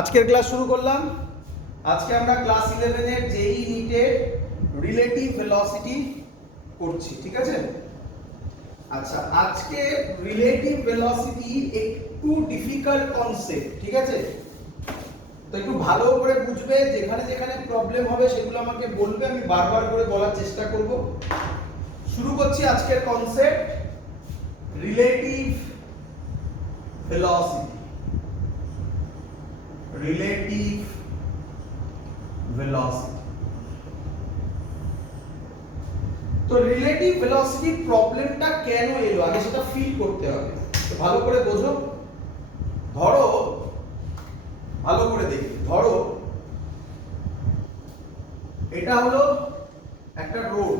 আজকের ক্লাস শুরু করলাম। আজকে আমরা ক্লাস 11 এর জেই নিটের রিলেটিভ ভেলোসিটি করছি, ঠিক আছে? আচ্ছা, আজকে রিলেটিভ ভেলোসিটি একটু ডিফিকাল্ট কনসেপ্ট, ঠিক আছে? তো একটু ভালো করে বুঝবে, যেখানে যেখানে প্রবলেম হবে সেগুলো আমাকে বলবে, আমি বারবার করে বলার চেষ্টা করব। শুরু করছি আজকের concept relative velocity. Relative velocity. তো রিলেটিভ ভেলোসিটি প্রবলেমটা কেন এলো আগে সেটা ফিল করতে হবে। তো ভালো করে বোঝো। ধরো, ভালো করে দেখি, ধরো এটা হলো একটা রোড,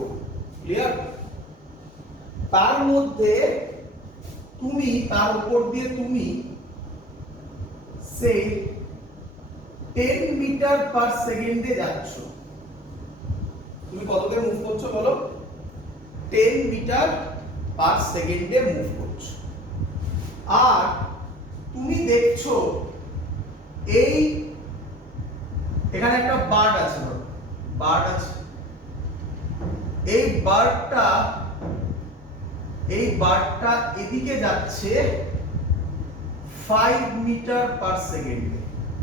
ক্লিয়ার? তার মধ্যে তুমি, তার উপর দিয়ে তুমি সে 10 মিটার পার সেকেন্ডে যাচ্ছ। তুমি কততে মুভ করছো বলো? 10 মিটার পার সেকেন্ডে মুভ করছো। আর তুমি দেখছো এই এখানে একটা বার্ড আছে, বার্ড আছে। এই বার্ডটা এদিকে যাচ্ছে 5 মিটার পার সেকেন্ডে।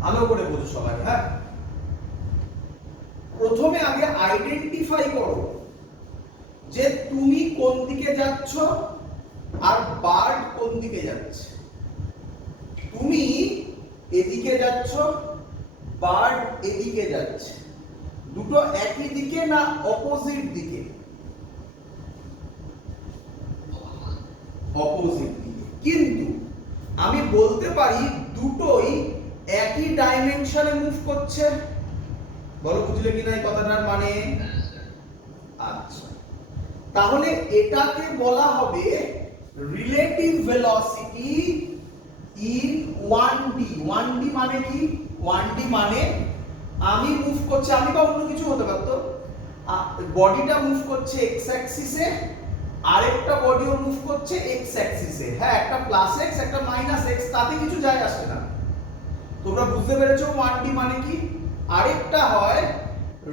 ভালো করে বোঝো সবাই, হ্যাঁ? প্রথমে আগে আইডেন্টিফাই করো যে তুমি কোন দিকে যাচ্ছ আর বার্ড কোন দিকে যাচ্ছে। তুমি এদিকে যাচ্ছ, বার্ড এদিকে যাচ্ছে। দুটো একই দিকে না অপোজিট দিকে? অপোজিট দিকে। কিন্তু আমি বলতে পারি দুটোই একই ডাইমেনশনে মুভ করছে। বলো বুঝলে কিনা এই কথাটার মানে? আচ্ছা, তাহলে এটাকে বলা হবে relative velocity in 1D। 1D মানে কি? 1D মানে আমি মুভ করছি, আমি বা অন্য কিছু হতে পারতো, বডিটা মুভ করছে এক্স অ্যাক্সিসে, আরেকটা বডিও মুভ করছে এক্স অ্যাক্সিসে। হ্যাঁ, একটা প্লাস এক্স একটা মাইনাস এক্স, তাতে কিছু যায় আসে না। তোমরা বুঝতে পেরেছো 1D মানে কি? আরেকটা হয়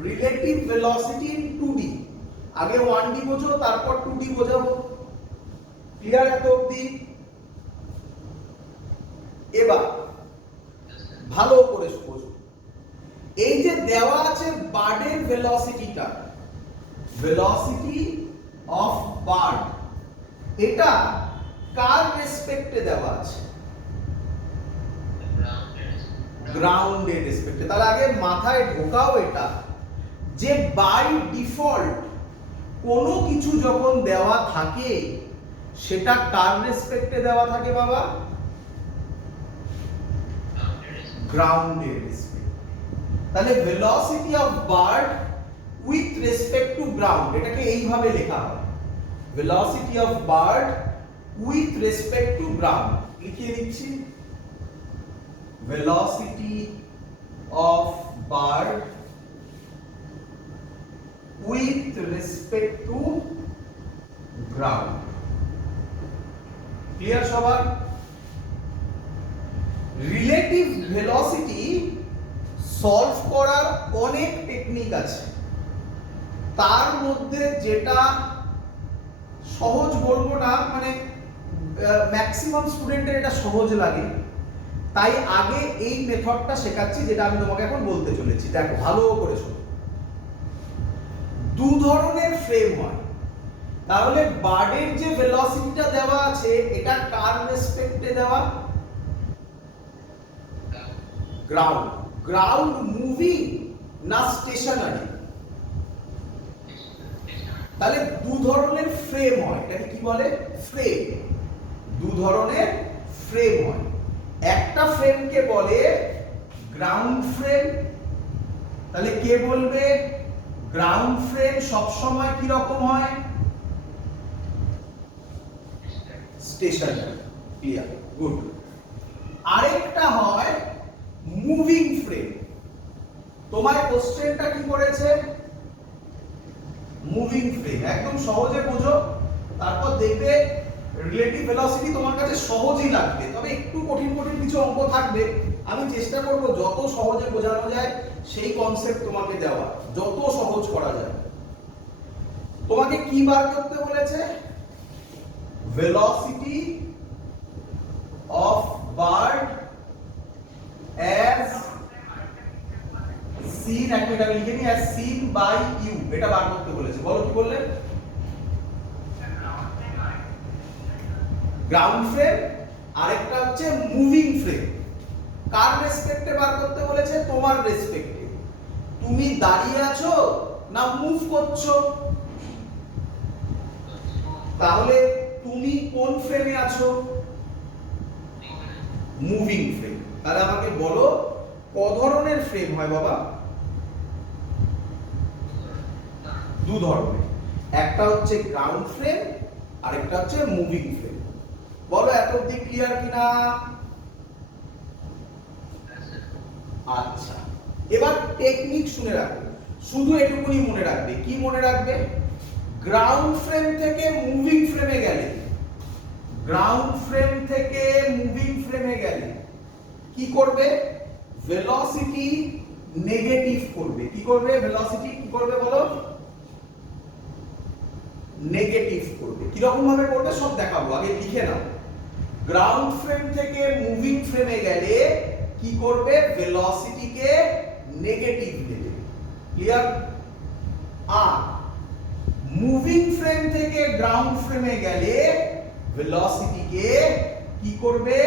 রিলেটিভ ভেলোসিটি ইন 2D। আগে 1D বোঝো, তারপর 2D বোঝাবো। ক্লিয়ার এত অবধি? এবার ভালো করে বোঝো। এই যে দেওয়া আছে বার্ডের ভেলোসিটিটা, ভেলোসিটি অফ বার্ড, এটা কার রেসপেক্টে দেওয়া আছে? গ্রাউন্ডের রেসপেক্টে। তার আগে মাথায় ঢোকাও এটা যে বাই ডিফল্ট কোনো কিছু যখন দেওয়া থাকে সেটা কার রেসপেক্টে দেওয়া থাকে বাবা? গ্রাউন্ডের রেসপেক্টে। তাহলে velocity of bird with respect two ground, এটাকে এইভাবে লেখা হয়, velocity of bird with respect two ground. লিখিয়ে দিচ্ছি, velocity of bird with respect to ground. Clear সবার? রিলেটিভ ভেলোসিটি সলভ করার অনেক টেকনিক আছে। তার মধ্যে যেটা সহজ বলবো না, মানে ম্যাক্সিমাম স্টুডেন্টের এটা সহজ লাগে, তাই আগে এই মেথডটা শেখাচ্ছি যেটা আমি তোমাকে এখন বলতে চলেছি। দেখো ভালো করে শোনো। দু ধরনের ফ্রেম হয়। তাহলে বার্ডের যে ভেলোসিটিটা দেওয়া আছে এটা কার রেসপেক্টে দেওয়া? গ্রাউন্ড। গ্রাউন্ড মুভিং না স্টেশনারি? তাহলে দু ধরনের ফ্রেম হয়। এটাকে কি বলে? ফ্রেম। দু ধরনের ফ্রেম হয়। একটা ফ্রেমকে বলে গ্রাউন্ড ফ্রেম। তাহলে কে বলবে গ্রাউন্ড ফ্রেম সব সময় কি রকম হয়? স্টেশনারি। Clear, good. আরেকটা হয় মুভিং ফ্রেম। তোমার কোশ্চেনটা কি করেছে? Moving frame. একদম সহজে বোঝো, তারপর দেখবে রিলেটিভ ভেলোসিটি তোমার কাছে সহজই লাগবে, তবে একটু কঠিন কঠিন কিছু অঙ্ক থাকবে আমি চেষ্টা করব যত সহজে বোঝানো যায় সেই কনসেপ্ট তোমাকে দেওয়া, যত সহজ করা যায়। তোমাকে কি বার করতে বলেছে? Velocity of bird as seen, একটা লিখে নি, অ্যাজ সিন বাই ইউ, এটা বার করতে বলেছে। বলো কি বললে? গ্রাউন্ড ফ্রেম, আরেকটা হচ্ছে মুভিং ফ্রেম। কার রেসপেক্টে বার করতে বলেছে? তোমার রেসপেক্টে। তুমি দাঁড়িয়ে আছো না মুভ করছো? তাহলে তুমি কোন ফ্রেমে আছো? Moving frame. তাহলে আমাকে বলো ক ধরনের ফ্রেম হয় বাবা? দু ধরনের, একটা হচ্ছে গ্রাউন্ড ফ্রেম, আরেকটা হচ্ছে মুভিং ফ্রেম। বলো এত অবধি ক্লিয়ার কিনা? আচ্ছা, এবার টেকনিক শুনে রাখো, শুধু এটুকুনি মনে রাখবে। কি মনে রাখবে? গ্রাউন্ড ফ্রেম থেকে মুভিং ফ্রেমে গেলে, গ্রাউন্ড ফ্রেম থেকে মুভিং ফ্রেমে গেলে কি করবে? ভেলোসিটি নেগেটিভ করবে। কি করবে? ভেলোসিটি কি করবে বলো? নেগেটিভ করবে। কি রকম ভাবে করবে সব দেখাবো, আগে লিখে নাও। গ্রাউন্ড ফ্রেম থেকে মুভিং ফ্রেমে গেলে কি করবে? ভেলোসিটিকে নেগেটিভ নেবে। ক্লিয়ার? আর মুভিং ফ্রেম থেকে গ্রাউন্ড ফ্রেমে গেলে ভেলোসিটিকে কি করবে?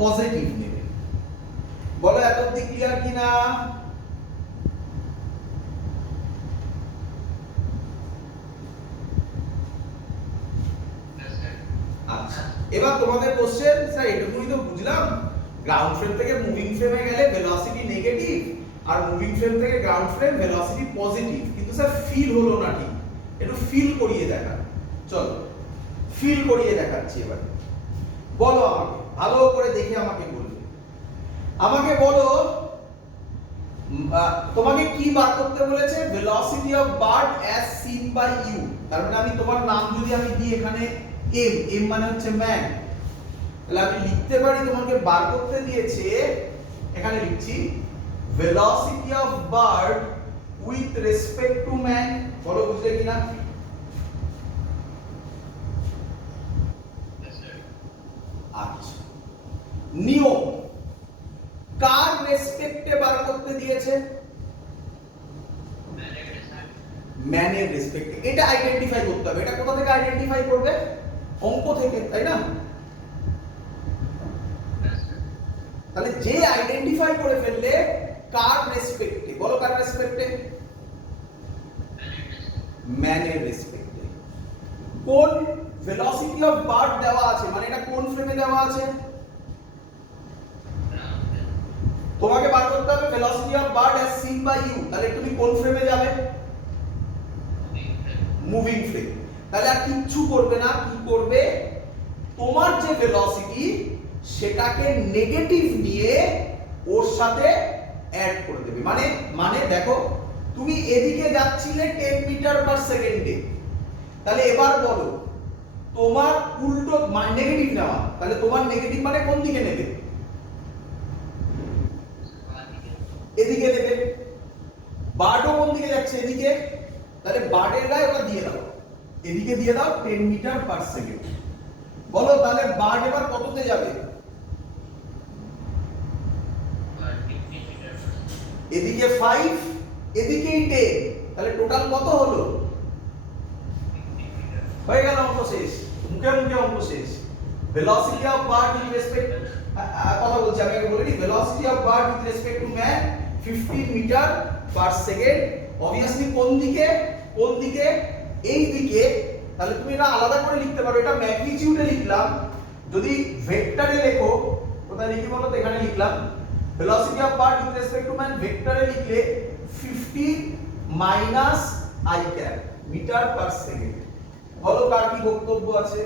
পজিটিভ নেবে। বলো এত অবধি ক্লিয়ার কিনা? আচ্ছা, এবার তোমাদের কোশ্চেন, স্যার এটুকুই তো বুঝলাম, গ্রাউন্ড ফ্রেম থেকে মুভিং ফ্রেমে গেলে velocity negative, are moving frame থেকে গ্রাউন্ড ফ্রেম ভেলোসিটি পজিটিভ, কিন্তু স্যার ফিল হলো না ঠিক। একটু ফিল করিয়ে দেখা। চলো ফিল করিয়ে দেখাচ্ছি এবার। বলো আমাকে, ভালো করে দেখে আমাকে বলবে। আমাকে বলো তোমাকে কি বার করতে বলেছে? Velocity of bird as seen by you. তার মানে আমি তোমার নাম যদি আমি দিই এখানে এম, এম মানে হচ্ছে ম্যান, তাহলে আমি লিখতে পারি তোমাকে বার করতে দিয়েছে, এখানে লিখছি velocity of bird with respect to man. বলো বুঝলে কিনা? আচ্ছা, নিয়ম কার রেসপেক্টে বার করতে দিয়েছে? ম্যানের রেসপেক্টে। এটা আইডেন্টিফাই করতে হবে। এটা কোথা থেকে আইডেন্টিফাই করবে? অঙ্ক থেকে, তাই না? তাহলে যে আইডেন্টিফাই করে ফেললে কার রেসপেক্টে, বলো কার রেসপেক্টে? ম্যানের রেসপেক্টে। কোন ভেলোসিটি অফ বার্ড দেওয়া আছে, মানে এটা কোন ফ্রেমে দেওয়া আছে? তোমাকে বার করতে হবে velocity of bird as seen by you, তাহলে তুমি কোন ফ্রেমে যাবে? Moving frame. তাহলে আর কিচ্ছু করবে না, কি করবে? তোমার যে ভেলোসিটি সেটাকে নেগেটিভ নিয়ে ওর সাথে অ্যাড করে দেবে। মানে মানে দেখো, তুমি এদিকে যাচ্ছিলে 10 মিটার পার সেকেন্ডে, তাহলে এবার বলো তোমার উল্টো নেগেটিভ নেওয়া, তাহলে তোমার নেগেটিভ মানে কোন দিকে নেবে? এদিকে দেবে। বার্ডও কোন দিকে যাচ্ছে? এদিকে। তাহলে বার্ডের গায়ে ওটা দিয়ে দাও, এদিকে দিয়ে দাও 10 মিটার পার সেকেন্ড। বলো তাহলে বার্ড এবার কততে যাবে? এদিকে 5, এদিকেই 10, তাহলে টোটাল কত হলো? হয়ে গেল, অঙ্ক শেষ। মুখে মুখে অঙ্ক শেষ। Velocity of bird with respect, কথা বলছি আমি, আগে বলে দিই। Velocity of bird with respect to man 15 metre per second. Obviously কোন দিকে? কোন দিকে? এই দিকে। তাহলে তুমি এটা আলাদা করে লিখতে পারো। এটা ম্যাগনিটিউডে লিখলাম। যদি ভেক্টরে লেখো, কোথায় লিখি বলো তো? এখানে লিখলাম velocity of bird with respect to man, ভেক্টরে লিখলে 15 minus i cap metre per second. বলো কার কি বক্তব্য আছে?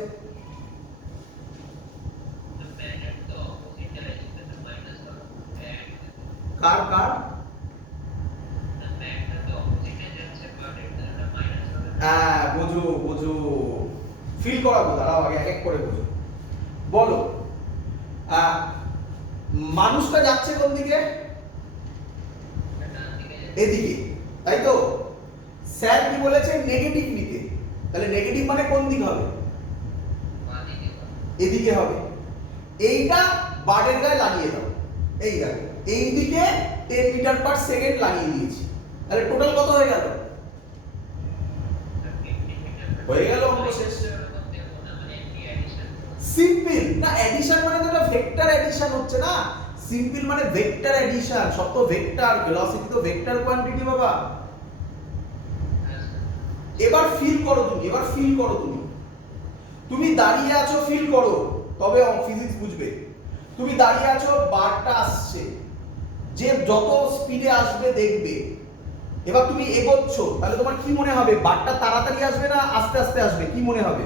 কার কার? হ্যাঁ, বোঝো বোঝো, ফিল করাবো, দাঁড়াও আগে এক এক করে বোঝো। বলো মানুষটা যাচ্ছে কোন দিকে? এদিকে, তাই তো? স্যার কি বলেছে? নেগেটিভ নিতে। তাহলে নেগেটিভ মানে কোন দিক হবে? এদিকে হবে। এইটা বারের গায়ে লাগিয়ে দাও। এই দেখো, এই দিকে 10 মিটার পার সেকেন্ড লাগিয়ে দিয়েছি। তাহলে টোটাল কত হয়ে গেল? হয়ে গেল, অঙ্ক শেষ। সিম্পল না, অ্যাডিশন মানে তো এটা ভেক্টর অ্যাডিশন হচ্ছে না। সিম্পল মানে ভেক্টর অ্যাডিশন, সব তো ভেক্টর, ভেলোসিটি তো ভেক্টর কোয়ান্টিটি বাবা। এবার ফিল করো তুমি, এবার ফিল করো তুমি। তুমি দাঁড়িয়ে আছো, ফিল করো, তবে ফিজিক্স বুঝবে। তুমি দাঁড়িয়ে আছো, বারটা আসছে, যে যত স্পিডে আসবে দেখবে। এবার তুমি এগোচ্ছ, তাহলে তোমার কি মনে হবে? বারটা তাড়াতাড়ি আসবে না আস্তে আস্তে আসবে? কি মনে হবে?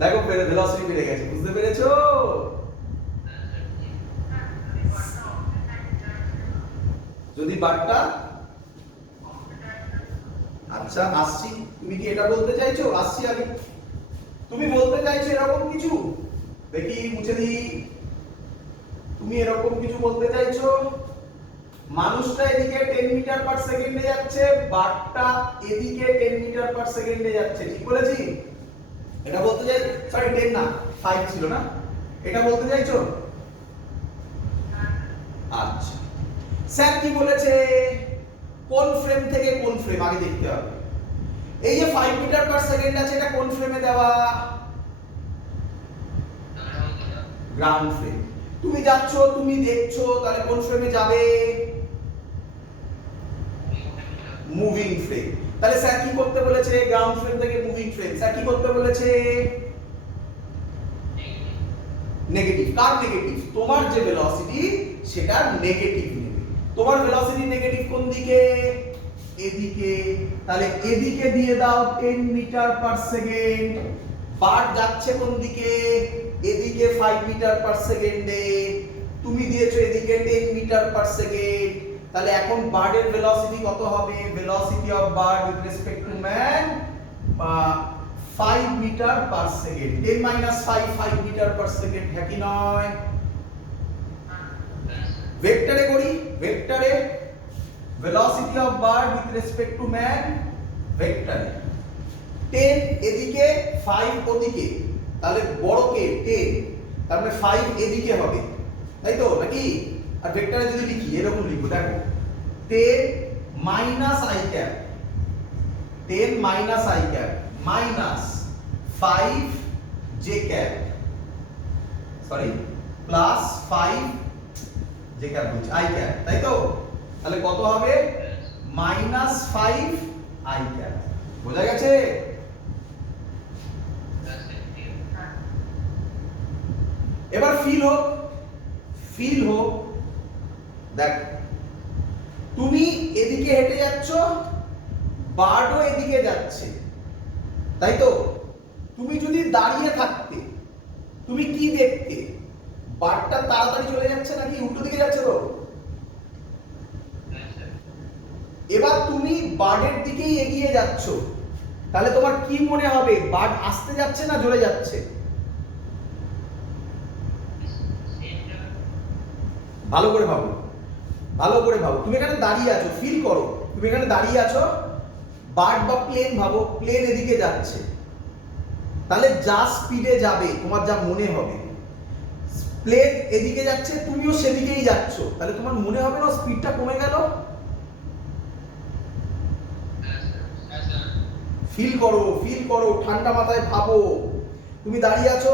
দেখো ভেলোসিটি বেড়ে গেছে, বুঝতে পেরেছো? যদি বারটা, আচ্ছা আসছি। তুমি কি এটা বলতে চাইছো? আসছি আমি। তুমি বলতে চাইছো এরকম কিছু? দেখি মুছে দিই। তুমি এরকম কিছু বলতে চাইছো? মানুষটা এদিকে 10 মিটার পার সেকেন্ডে যাচ্ছে, বারটা এদিকে 10 মিটার পার সেকেন্ডে যাচ্ছে, ঠিক বলেছি? এটা বলতে চাই, সরি 10 না 5 ছিল না, এটা বলতে চাইছো? আচ্ছা, স্যার কি বলেছে? কোন ফ্রেম থেকে কোন ফ্রেম আগে দেখতে হবে। এই যে 5 মিটার পার সেকেন্ড আছে, এটা কোন ফ্রেমে দেওয়া? Ground frame. তুমি যাচ্ছ, তুমি দেখছো, তাহলে কোন ফ্রেমে যাবে? Moving frame. তাহলে স্যার কি করতে বলেছে? গ্রাউন্ড ফ্রেম থেকে মুভিং ফ্রেম। স্যার কি করতে বলেছে? নেগেটিভ। কার নেগেটিভ? তোমার যে ভেলোসিটি সেটা নেগেটিভ নেবে। তোমার ভেলোসিটি নেগেটিভ কোন দিকে? এদিকে। তাহলে এদিকে দিয়ে দাও 10 মিটার পার সেকেন্ড। বার যাচ্ছে কোন দিকে? এদিকে 5 মিটার পার সেকেন্ডে। তুমি দিয়েছো এদিকে 10 মিটার পার সেকেন্ড। তাহলে এখন বার্ডের ভেলোসিটি কত হবে? Velocity of bird with respect to man 5 metre per second. 10 minus 5 5 metre per second, হ্যাঁ কি নয়? ভেক্টরে করি, ভেক্টরে velocity of bird with respect to man ভেক্টরে 10 এদিকে 5 ওদিকে, তাহলে বড় কে 10, তার মানে 5 এদিকে হবে, তাই তো নাকি? আর ভেক্টরে যদি লিখি এরকম লিখবো, দেখো 10 minus i cap, 10 minus i cap minus 5 j cap, sorry plus 5 j cap বলছি i ক্যাপ, তাই তো? তাহলে কত হবে? Minus 5 i cap. বোঝা গেছে? এবার ফিল হোক, ফিল হোক। দেখ, তুমি এদিকে হেঁটে যাচ্ছ, বার্ডও এদিকে যাচ্ছে, তাই তো? তুমি যদি দাঁড়িয়ে থাকতে, তুমি কি দেখতে? বার্ডটা তাড়াতাড়ি চলে যাচ্ছে নাকি উল্টো দিকে যাচ্ছে? তো এবার তুমি বার্ডের দিকেই এগিয়ে যাচ্ছ, তাহলে তোমার কি মনে হবে? বার্ড আসতে যাচ্ছে না জোরে যাচ্ছে? ভালো করে ভাবো, ভালো করে ভাবো। তুমি এখানে দাঁড়িয়ে আছো, ফিল করো, তুমি এখানে দাঁড়িয়ে আছো, বার্ড বা প্লেন ভাবো, প্লেন এদিকে যাচ্ছে, তাহলে যা স্পিডে যাবে তোমার যা মনে হবে, প্লেন এদিকে যাচ্ছে তুমিও সেদিকেই যাচ্ছ, তাহলে তোমার মনে হবে না স্পিডটা কমে গেল? ফিল করো, ফিল করো, ঠান্ডা মাথায় ভাবো। তুমি দাঁড়িয়ে আছো,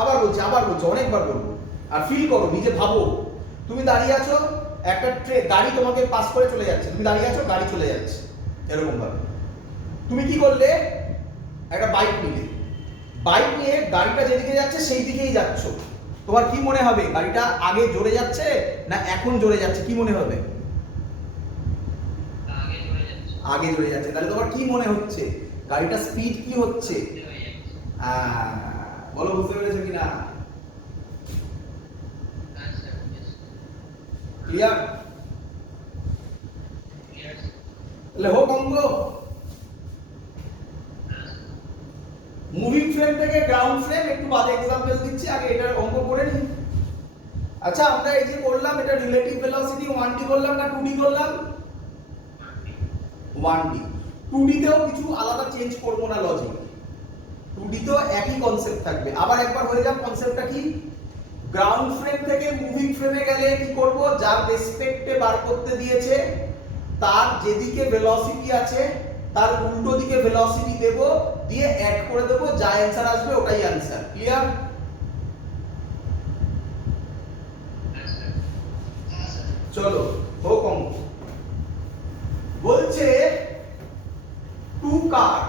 আবার বলছি, আবার বলছি, অনেকবার বলবো, আর ফিল করো, নিজে ভাবো। তুমি দাঁড়িয়ে আছো, একটা গাড়ি তোমাকে পাস করে চলে যাচ্ছে, তুমি দাঁড়িয়ে আছো, গাড়ি চলে যাচ্ছে এরকম ভাবে। তুমি কি করলে? একটা বাইক নিলে, বাইক নিয়ে গাড়িটা যেদিকে যাচ্ছে সেই দিকেই যাচ্ছ, তোমার কি মনে হবে? গাড়িটা আগে জোরে যাচ্ছে না এখন জোরে যাচ্ছে? কি মনে হবে? আগে জোরে যাচ্ছে। তাহলে তোমার কি মনে হচ্ছে? গাড়িটা স্পিড কি হচ্ছে? বলো, বুঝতে পেরেছো কিনা? ক্লিয়ার? তাহলে হোক অঙ্ক। মুভিং ফ্রেম থেকে গ্রাউন্ড ফ্রেম একটু বাদে এক্সাম্পল দিচ্ছি, আগে এটার অঙ্ক করে নিই। আচ্ছা আমরা এই যে করলাম এটা রিলেটিভ ভেলোসিটি 1d করলাম না 2d করলাম? 1d। 2d তেও কিছু আলাদা চেঞ্জ করব না লজিক। 2d তেও একই কনসেপ্ট থাকবে। আবার একবার হয়ে যাক কনসেপ্টটা কি? গ্রাউন্ড ফ্রেম থেকে মুভিং ফ্রেমে গেলে কি করব? যার রেসপেক্টে বার করতে দিয়েছে তার যেদিকে ভেলোসিটি আছে তার উল্টো দিকে ভেলোসিটি দেব, দিয়ে অ্যাড করে দেব, যা অ্যানসার আসবে ওটাই অ্যানসার। ক্লিয়ার? চলো হোক অঙ্ক। বলছে টু কার,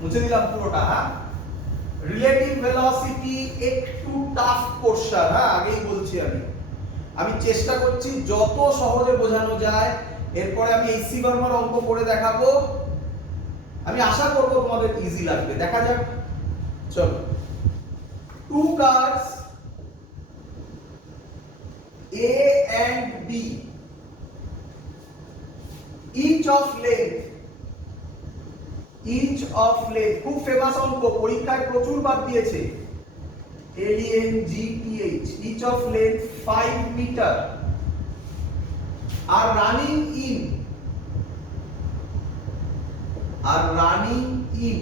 মুছে দিলাম পুরোটা, হ্যাঁ, রিলেটিভ ভেলোসিটি একটু টাফ কোশ্চেন, হ্যাঁ আগেই বলছি আমি চেষ্টা করছি যত সহজে বোঝানো যায়। এরপরে আমি এইচসি বর্মার অঙ্ক করে দেখাবো, আমি আশা করব তোমাদের ইজি লাগবে, দেখা যাক। চলো, two cars A and B, each of length, খুব ফেমাস অঙ্ক, পরীক্ষায় প্রচুর বার দিয়েছে। LENGTH, each of length 5 meter are running in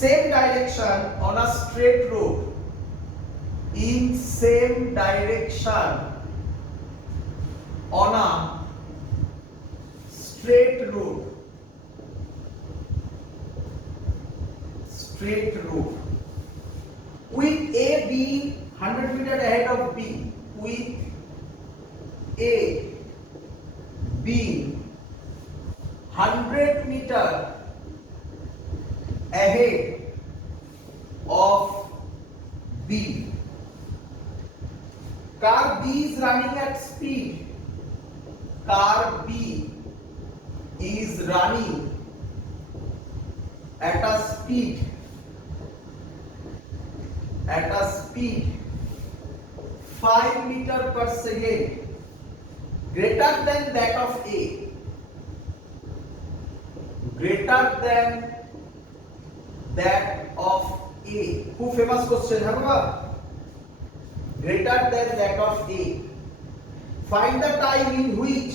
same direction on a straight road, in same direction on a straight road, with A being 100 meter ahead of B, with A being 100 meter ahead of B. Car B is running at speed. Car B is running at a speed 5 meter per second greater than that of A. Greater than that of A. Who famous question hai baba? Greater than that of A. Find the time in which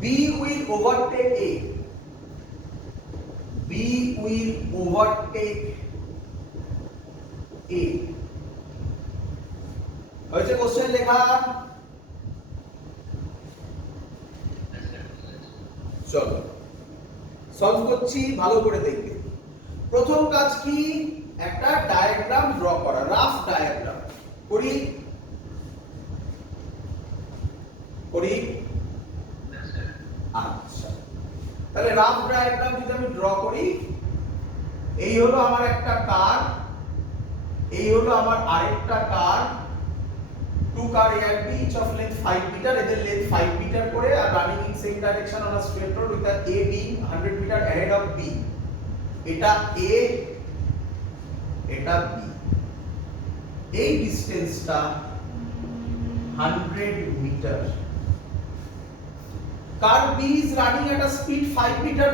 B will overtake A. B will overtake A. হয়েছে question লেখা? চলো solve করছি, ভালো করে দেখবে। প্রথম কাজ কি? একটা ডায়াগ্রাম ড্র করা, রাফ ডায়াগ্রাম করি। আচ্ছা, তাহলে রাফ ডায়াগ্রাম যদি আমি ড্র করি, এই হলো আমার একটা কার, এই হলো আমার আরেকটা car, two car A and B, each of length 5 meter, এদের length 5 meter করে, আর running in same direction on a straight road with A being 100 meter ahead of B. এটা A, এটা B, এই ডিসটেন্সটা 100 metre. car B is running at a speed 5 meter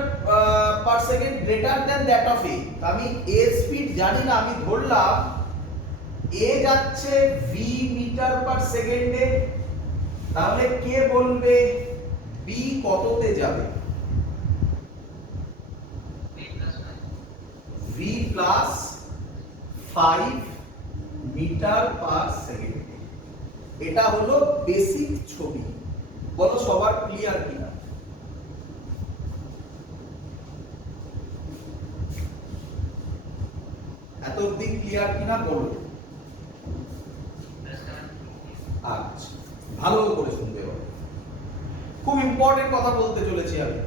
per second greater than that of A. আমি A speed জানি না, আমি ধরলাম A যাচ্ছে v metre per সেকেন্ডে, তাহলে কে বলবে B কততে যাবে? v plus 5 metre per second. এটা হলো বেসিক ছবি, বলো সবার ক্লিয়ার কিনা? এত অবধি ক্লিয়ার কিনা বলো। আচ্ছা, ভালো করে শুনবে, খুব ইম্পর্টেন্ট কথা বলতে চলেছি আমি।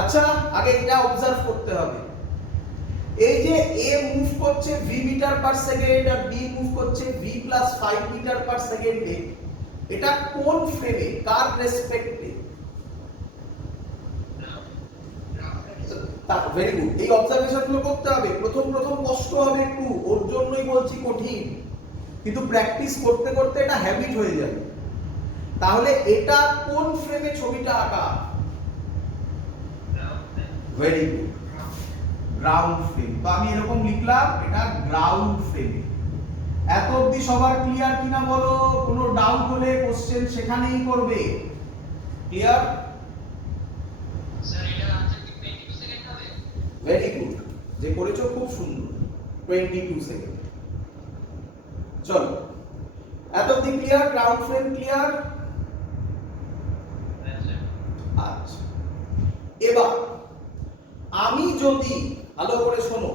আচ্ছা, আগে এটা অবজার্ভ করতে হবে, এই যে A মুভ করছে v মিটার পার সেকেন্ড আর B মুভ করছে v প্লাস 5 মিটার পার সেকেন্ডে, এটা কোন ফ্রেমে, কার রেসপেক্টে? ভেরি গুড, এই অবজারভেশনগুলো করতে হবে। প্রথম কষ্ট হবে একটু, ওর জন্যই বলছি কঠিন, কিন্তু প্র্যাকটিস করতে করতে এটা হ্যাবিট হয়ে যাবে। তাহলে এটা কোন ফ্রেমে ছবিটা আঁকা? Very good, ground frame. তো আমি এরকম লিখলাম, এটা গ্রাউন্ড ফ্রেম। এত অবধি সবার ক্লিয়ার কিনা বলো? কোনো ডাউট হলে কোশ্চেন সেখানেই করবে। ক্লিয়ার? স্যার এটা আনসার কি 22 সেকেন্ড হবে? ভেরি গুড, যে করেছো খুব সুন্দর, 22 সেকেন্ড। চলো, এত অবধি ক্লিয়ার? Ground frame clear? আচ্ছা, এবার আমি যদি, ভালো করে শোনো,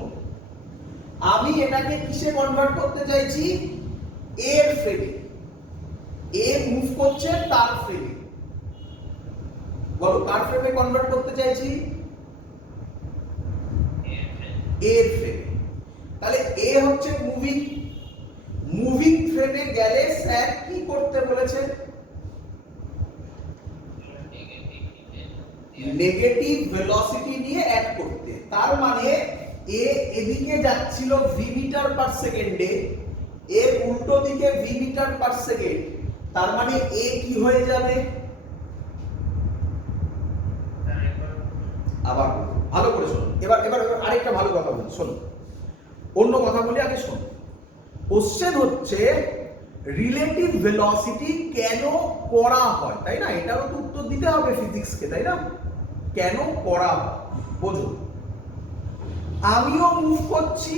আমি এটাকে কিসে কনভার্ট করতে চাইছি? এর ফ্রেমে। এ মুভ করছে তার ফ্রেমে। বলো, কার ফ্রেমে কনভার্ট করতে চাইছি? এর ফ্রেমে। তাহলে এ হচ্ছে মুভিং। মুভিং ফ্রেমে গেলে স্যার কি করতে বলেছে? নেগেটিভ ভেলোসিটি নিয়ে অ্যাড করতে। তার মানে এ এদিকে যাচ্ছিল v মিটার পার সেকেন্ডে, এর উল্টো দিকে v মিটার পার সেকেন্ড। তার মানে এ কি হয়ে যাবে? আবার ভালো করে শোনো, এবার এবার এবার আরেকটা ভালো কথা বলি, শোনো, অন্য কথা বলি, আগে শোনো। কোশ্চেন হচ্ছে রিলেটিভ ভেলোসিটি কেন করা হয়, তাই না? এটারও তো উত্তর দিতে হবে ফিজিক্সকে, তাই না? কেন করা হয় বোঝো। আমিও মুভ করছি,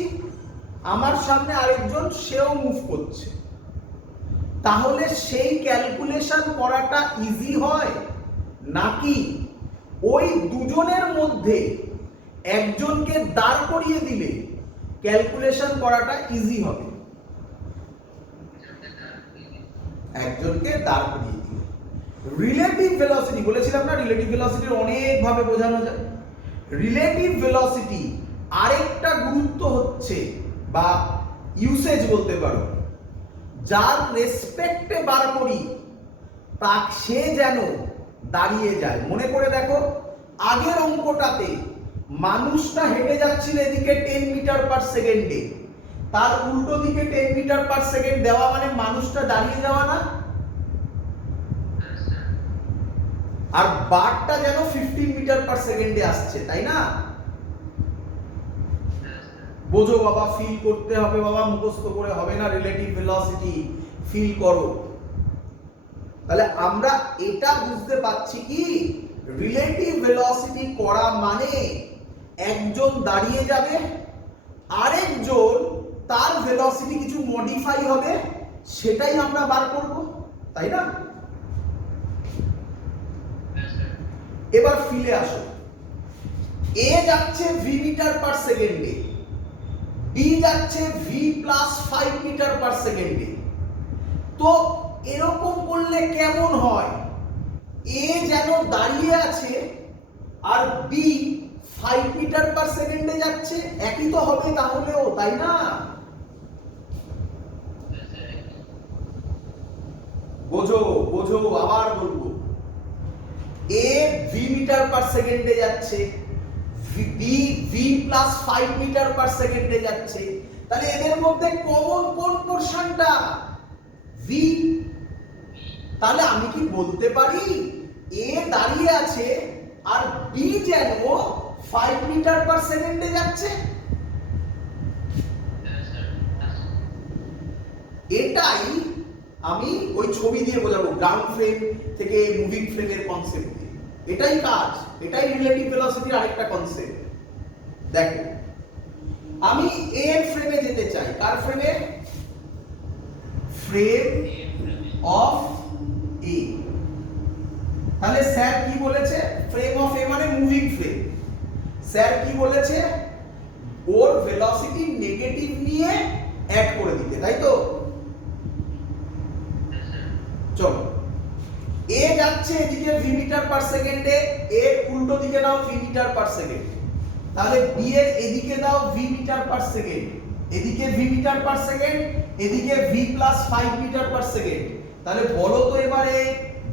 আমার সামনে আরেকজন, সেও মুভ করছে। তাহলে সেই ক্যালকুলেশন করাটা ইজি হয় নাকি ওই দুজনের মধ্যে একজনকে দাঁড় করিয়ে দিলে ক্যালকুলেশন করাটা ইজি হবে? একজনকে দাঁড় করিয়ে দিলে। রিলেটিভ ভেলোসিটি বলেছিলাম না, রিলেটিভ ভেলোসিটির অনেক ভাবে বোঝানো যায়। রিলেটিভ ভেলোসিটি আরেকটা গুরুত্ব হচ্ছে, বা ইউসেজ বলতে পারো, যার রেসপেক্টে বার করি তা সে যেন দাঁড়িয়ে যায়। মনে করে দেখো, আগের অঙ্কটাতে মানুষটা হেঁটে যাচ্ছিল এদিকে 10 মিটার পার সেকেন্ডে, তার উল্টো দিকে 10 মিটার পার সেকেন্ড দেওয়া মানে মানুষটা দাঁড়িয়ে যাওয়া না? আর বারটা যেন 15 মিটার পার সেকেন্ডে আসছে, তাই না? বোঝো বাবা, ফিল করতে হবে বাবা, মুখস্থ করে হবে না। রিলেটিভ ভেলোসিটি ফিল করো। তাহলে আমরা এটা বুঝতে পারছি কি, রিলেটিভ ভেলোসিটি করা মানে একজন দাঁড়িয়ে যাবে, আরেকজন তার ভেলোসিটি কিছু মডিফাই হবে, সেটাই আমরা বার করব, তাই না? এবার ফিলে আসো। এ যাচ্ছে v মিটার পার সেকেন্ডে, বি যাচ্ছে v প্লাস 5 মিটার পার সেকেন্ডে। তো এরকম করলে কেমন হয়? এ যেন দাঁড়িয়ে আছে আর বি 5 মিটার পার সেকেন্ডে যাচ্ছে, একই তো হবে তাহলেও, তাই না? বোঝো বোঝো, আবার বলবো, এ v মিটার পার সেকেন্ডে যাচ্ছে, B v plus 5 metre per সেকেন্ডে যাচ্ছে। তাহলে এদের মধ্যে কমন কোন পোরশনটা? v। তাহলে আমি কি বলতে পারি এ দাঁড়িয়ে আছে আর বি যেন 5 মিটার পার সেকেন্ডে যাচ্ছে? এটাই আমি ওই ছবি দিয়ে বোঝাবো, গ্রাউন্ড ফ্রেম থেকে মুভিং ফ্রেমের কনসেপ্ট। এটাই কাজ, এটাই রিলেটিভ ভেলোসিটির আরেকটা কনসেপ্ট। দেখো, আমি এ ফ্রেমে যেতে চাই। কার ফ্রেমে? ফ্রেম অফ এ। তাহলে স্যার কি বলেছে? ফ্রেম অফ এ মানে মুভিং ফ্রেম। স্যার কি বলেছে? ওর ভেলোসিটি নেগেটিভ নিয়ে অ্যাড করে দিতে, তাই তো? চলো, এ যাচ্ছে এদিকে v মিটার পার সেকেন্ডে, এর উল্টো দিকে দাও v মিটার পার সেকেন্ড। তাহলে বি এর এদিকে দাও v মিটার পার সেকেন্ড, এদিকে v মিটার পার সেকেন্ড, এদিকে v plus 5 metre per second. তাহলে বলো তো এবারে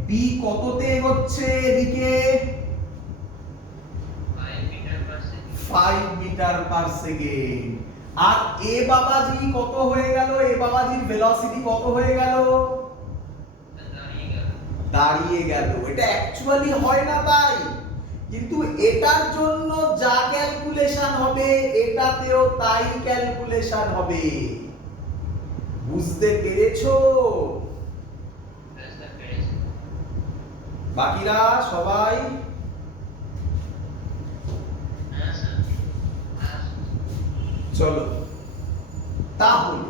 বি কততে এগোচ্ছে? এদিকে 5 মিটার পার সেকেন্ড। আর এ বাবাজি কত হয়ে গেল? এ বাবাজির ভেলোসিটি কত হয়ে গেল? দাঁড়িয়ে গেল। এটা অ্যাকচুয়ালি হয় না তাই, কিন্তু এটার জন্য যা ক্যালকুলেশন হবে এটাতেও তাই ক্যালকুলেশন হবে। বুঝতে পেরেছো? বাকিরা সবাই চলো তাহলে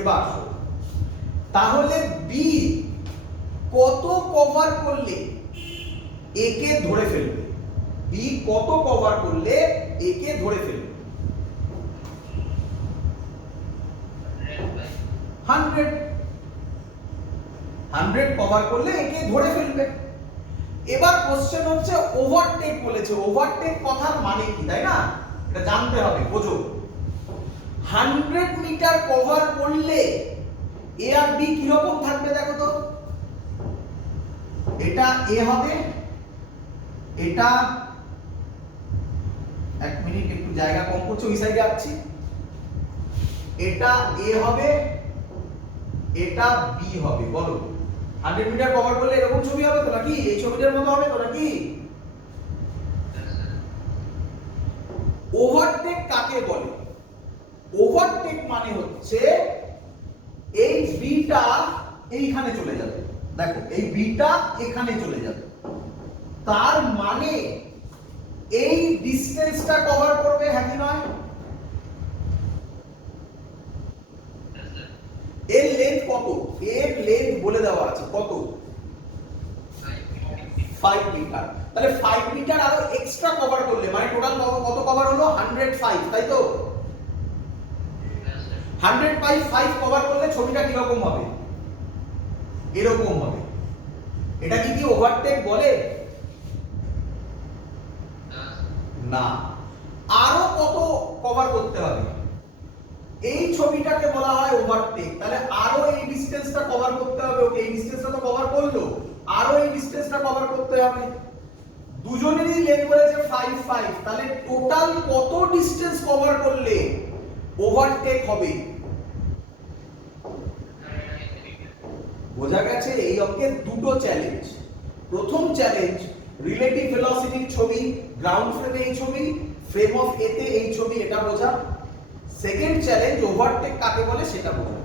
এবার শোনো। তাহলে বি কত কভার করলে একে ধরে ফেলবে? বি কত কভার করলে একে ধরে ফেলবে? 100 100 কভার করলে একে ধরে ফেলবে। এবার কোশ্চেন হচ্ছে ওভারটেক বলেছে। ওভারটেক কথার মানে কি, তাই না? এটা জানতে হবে, বোঝো। 100 মিটার কভার করলে এ আর বি কি রকম থাকবে দেখো তো। এটা এ হবে, এটা এক মিনিট একটু জায়গা কম করছে, ওই সাইডে আসছি। এটা এ হবে, এটা বি হবে। বলো 100 মিটার কভার করলে এরকম ছবি হবে তো নাকি? এই ছবিটার মতো হবে তো নাকি? ওভারটেক কাকে বলে? ওভারটেক মানে হচ্ছে এই বিটা এইখানে চলে যাবে। দেখো এই বিটা এখানে চলে যাবে, তার মানে এই ডিসটেন্সটা কভার করবে, হ্যাঁ কি নয়? এর লেন্থ কত? এর লেন্থ বলে দেওয়া আছে কত? 5 মিটার। তাহলে 5 মিটার আরো এক্সট্রা কভার করলে মানে টোটাল কত কভার হলো? 105, তাই তো? 105 কভার করলে ছবিটা কি রকম হবে? এরকম হবে। এটা কি ওভারটেক বলে? না। আরো কত কভার করতে হবে? এই ছবিটাকে বলা হয় ওভারটেক। তাহলে আরো এই ডিসটেন্সটা কভার করতে হবে। ওকে, এই ডিসটেন্সটা তো কভার করলো, আরো এই ডিসটেন্সটা কভার করতে হবে। দুজনেরই লেন্থ বলেছে 5 5, তাহলে টোটাল কত ডিসটেন্স কভার করলে ওভারটেক হবে? বোঝা গেছে? এই অঙ্কের দুটো চ্যালেঞ্জ। প্রথম চ্যালেঞ্জ রিলেটিভ ভেলোসিটির ছবি, গ্রাউন্ড ফ্রেমে এই ছবি, ফ্রেম অফ এ তে এই ছবি, এটা বোঝা। সেকেন্ড চ্যালেঞ্জ ওভারটেক কাকে বলে সেটা বোঝা।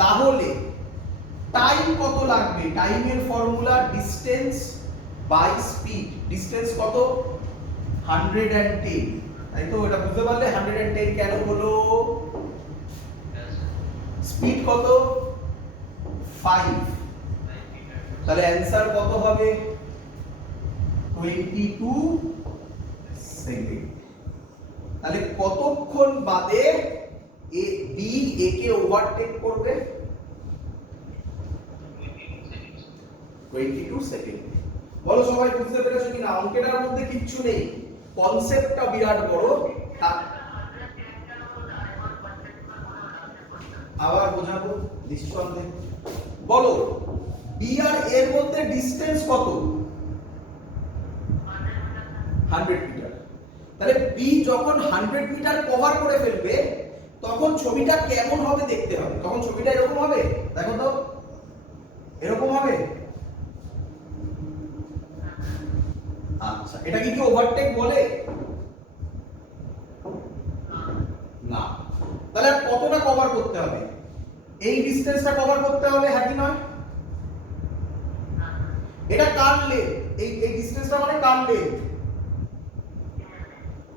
তাহলে টাইম কত লাগবে? টাইমের formula distance by speed. Distance কত? 110, তাই তো? এটা বুঝতে পারলে 110 কেন হলো? স্পিড কত? 5। তাহলে অ্যানসার কত হবে? 22 সেকেন্ড। তাহলে কতক্ষণ বাদে A B A K overtake করবে? 22 সেকেন্ড। বলো সবাই বুঝতে পেরেছো কিনা? অঙ্কেটার মধ্যে কিচ্ছু নেই, কনসেপ্টটা বিরাট বড়। আবার বোঝাবো নিঃসন্দেহে। বলো বি আর এর মধ্যে ডিসটেন্স কত? 100 মিটার। তাহলে বি যখন 100 মিটার কভার করে ফেলবে তখন ছবিটা কেমন হবে দেখতে হবে। তখন ছবিটা এরকম হবে, দেখো তো, এরকম হবে। আচ্ছা, এটা কি ওভারটেক বলে? না। তাহলে আর কতটা কভার করতে হবে? এই ডিসটেন্সটা কভার করতে হবে, হ্যাঁ কি নয়? এটা কার লেন্থ? এই ডিসটেন্সটা মানে কার লেন্থ?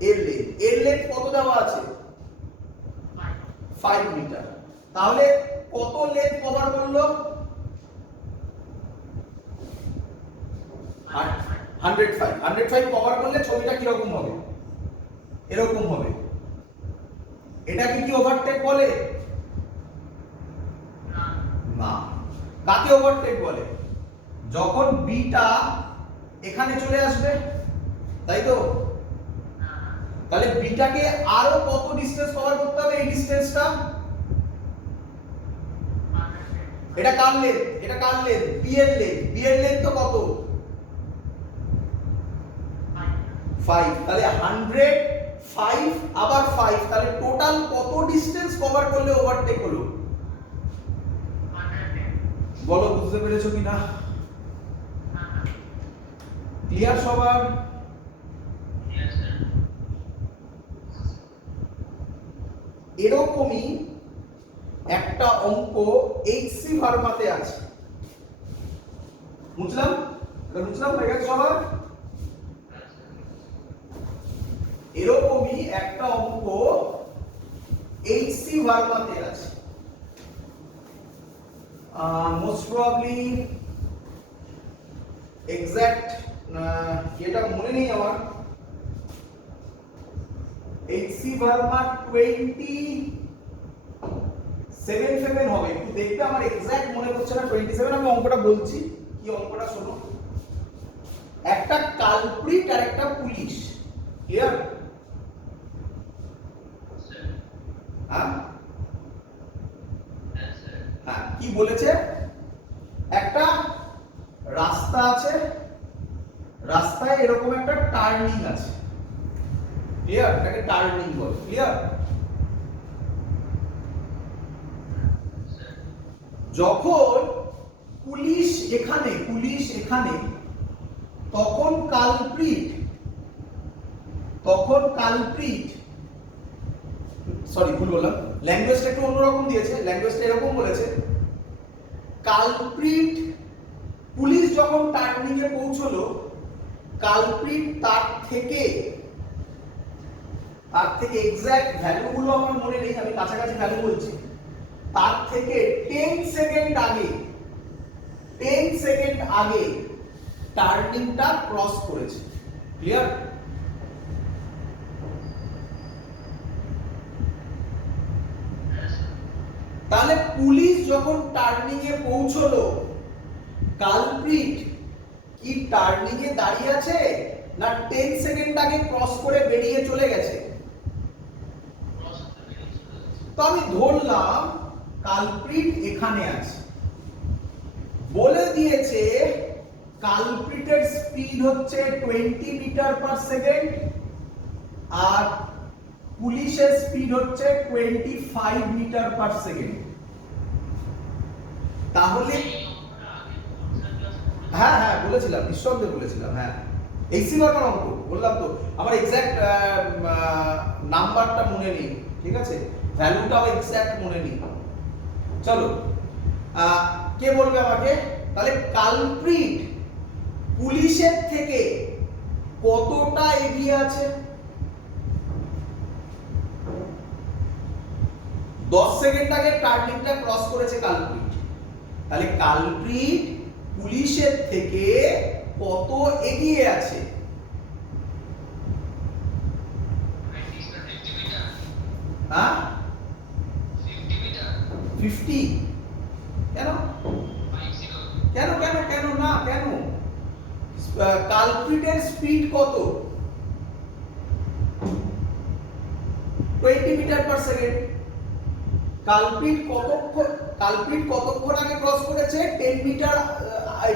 এর লেন্থ। এর লেন্থ কত দেওয়া আছে? 5 মিটার। তাহলে কত লেন্থ কভার করলো? 105 কভার করলে ছবিটা কি রকম হবে? এরকম হবে। এটা কি ওভারটেক বলে? না। কাকে ওভারটেক বলে? যখন বিটা এখানে চলে আসবে, তাই তো? তাহলে বিটাকে আরো কত ডিসটেন্স কভার করতে হবে? এই ডিসটেন্সটা, এটা কার লেন্থ? এটা কার লেন্থ? বি এর লেন্থ। বি এর লেন্থ তো কত? 5। তাহলে 105 আবার 5, তাহলে টোটাল কত ডিসটেন্স কভার করলে ওভারটেক হলো? বলো বুঝতে পেরেছো কিনা? ক্লিয়ার সবার? Yes, sir. এরকমই একটা অঙ্ক এইচসি ভার্মাতে আছে। বুঝলাম? বুঝলাম হয়ে গেছে সবার? এরকমই একটা অঙ্ক এইচসি ভার্মাতে আছে। মোস্ট প্রবাবলি এক্সাক্ট এটা মনে নেই আমার। এইচসি ভার্মা 27 হবে, একটু দেখবে, আমার এক্সাক্ট মনে পড়ছে না 27। আমি অঙ্কটা বলছি, কি অঙ্কটা শোনো। একটা কালপ্রিট আর একটা পুলিশ, ক্লিয়ার? হ্যাঁ হ্যাঁ, কি বলেছে? একটা রাস্তা আছে, রাস্তায় এরকম একটা টার্নিং আছে, ক্লিয়ার? এটাকে টার্নিং বলে, ক্লিয়ার? যখন পুলিশ এখানে তখন কালপ্রিট সরি ভুল বললাম, ল্যাঙ্গুয়েজটা একটু অন্যরকম দিয়েছে। ল্যাঙ্গুয়েজটা এরকম বলেছে, কালপ্রিট পুলিশ যখন টার্নিং এ পৌঁছলো, কালপ্রিট তার থেকে এক্সাক্ট ভ্যালুগুলো আমার মনে নেই, আমি কাছাকাছি ভ্যালু বলছি, তার থেকে 10 সেকেন্ড আগে টার্নিংটা ক্রস করেছে, ক্লিয়ার? তাহলে পুলিশ যখন টার্নিং এ পৌঁছলো, কালপ্রিট কি টার্নিং এ দাঁড়িয়ে আছে না 10 সেকেন্ড আগে ক্রস করে বেরিয়ে চলে গেছে? তো আমি ধরলাম কালপ্রিট এখানে আছে, বলে দিয়েছে কালপ্রিটের স্পিড হচ্ছে 20 মিটার পার সেকেন্ড আর পুলিশের স্পিড হচ্ছে 25 মিটার পার সেকেন্ড। তাহলে হ্যাঁ হ্যাঁ বলেছিলাম, নিঃসন্দেহে বলেছিলাম। হ্যাঁ, এইচসি ভার্মার অঙ্ক বললাম তো, আমার এক্সাক্ট নাম্বারটা মনে নেই, ঠিক আছে? ভ্যালুটাও এক্সাক্ট মনে নেই। চলো, কে বলবে আমাকে? তাহলে কালপ্রিট পুলিশের থেকে কতটা এগিয়ে আছে? 10 সেকেন্ড আগে টার্নিংটা ক্রস করেছে কালপ্রিট, তাহলে কালপ্রিট পুলিশের থেকে কত এগিয়ে আছে? হ্যাঁ 50? কেন কেন কেন কেন না কেন? কালপ্রিটের স্পিড কত? 20 মিটার পার সেকেন্ড। কালপ্রিট কতক্ষণ আগে ক্রস করেছে?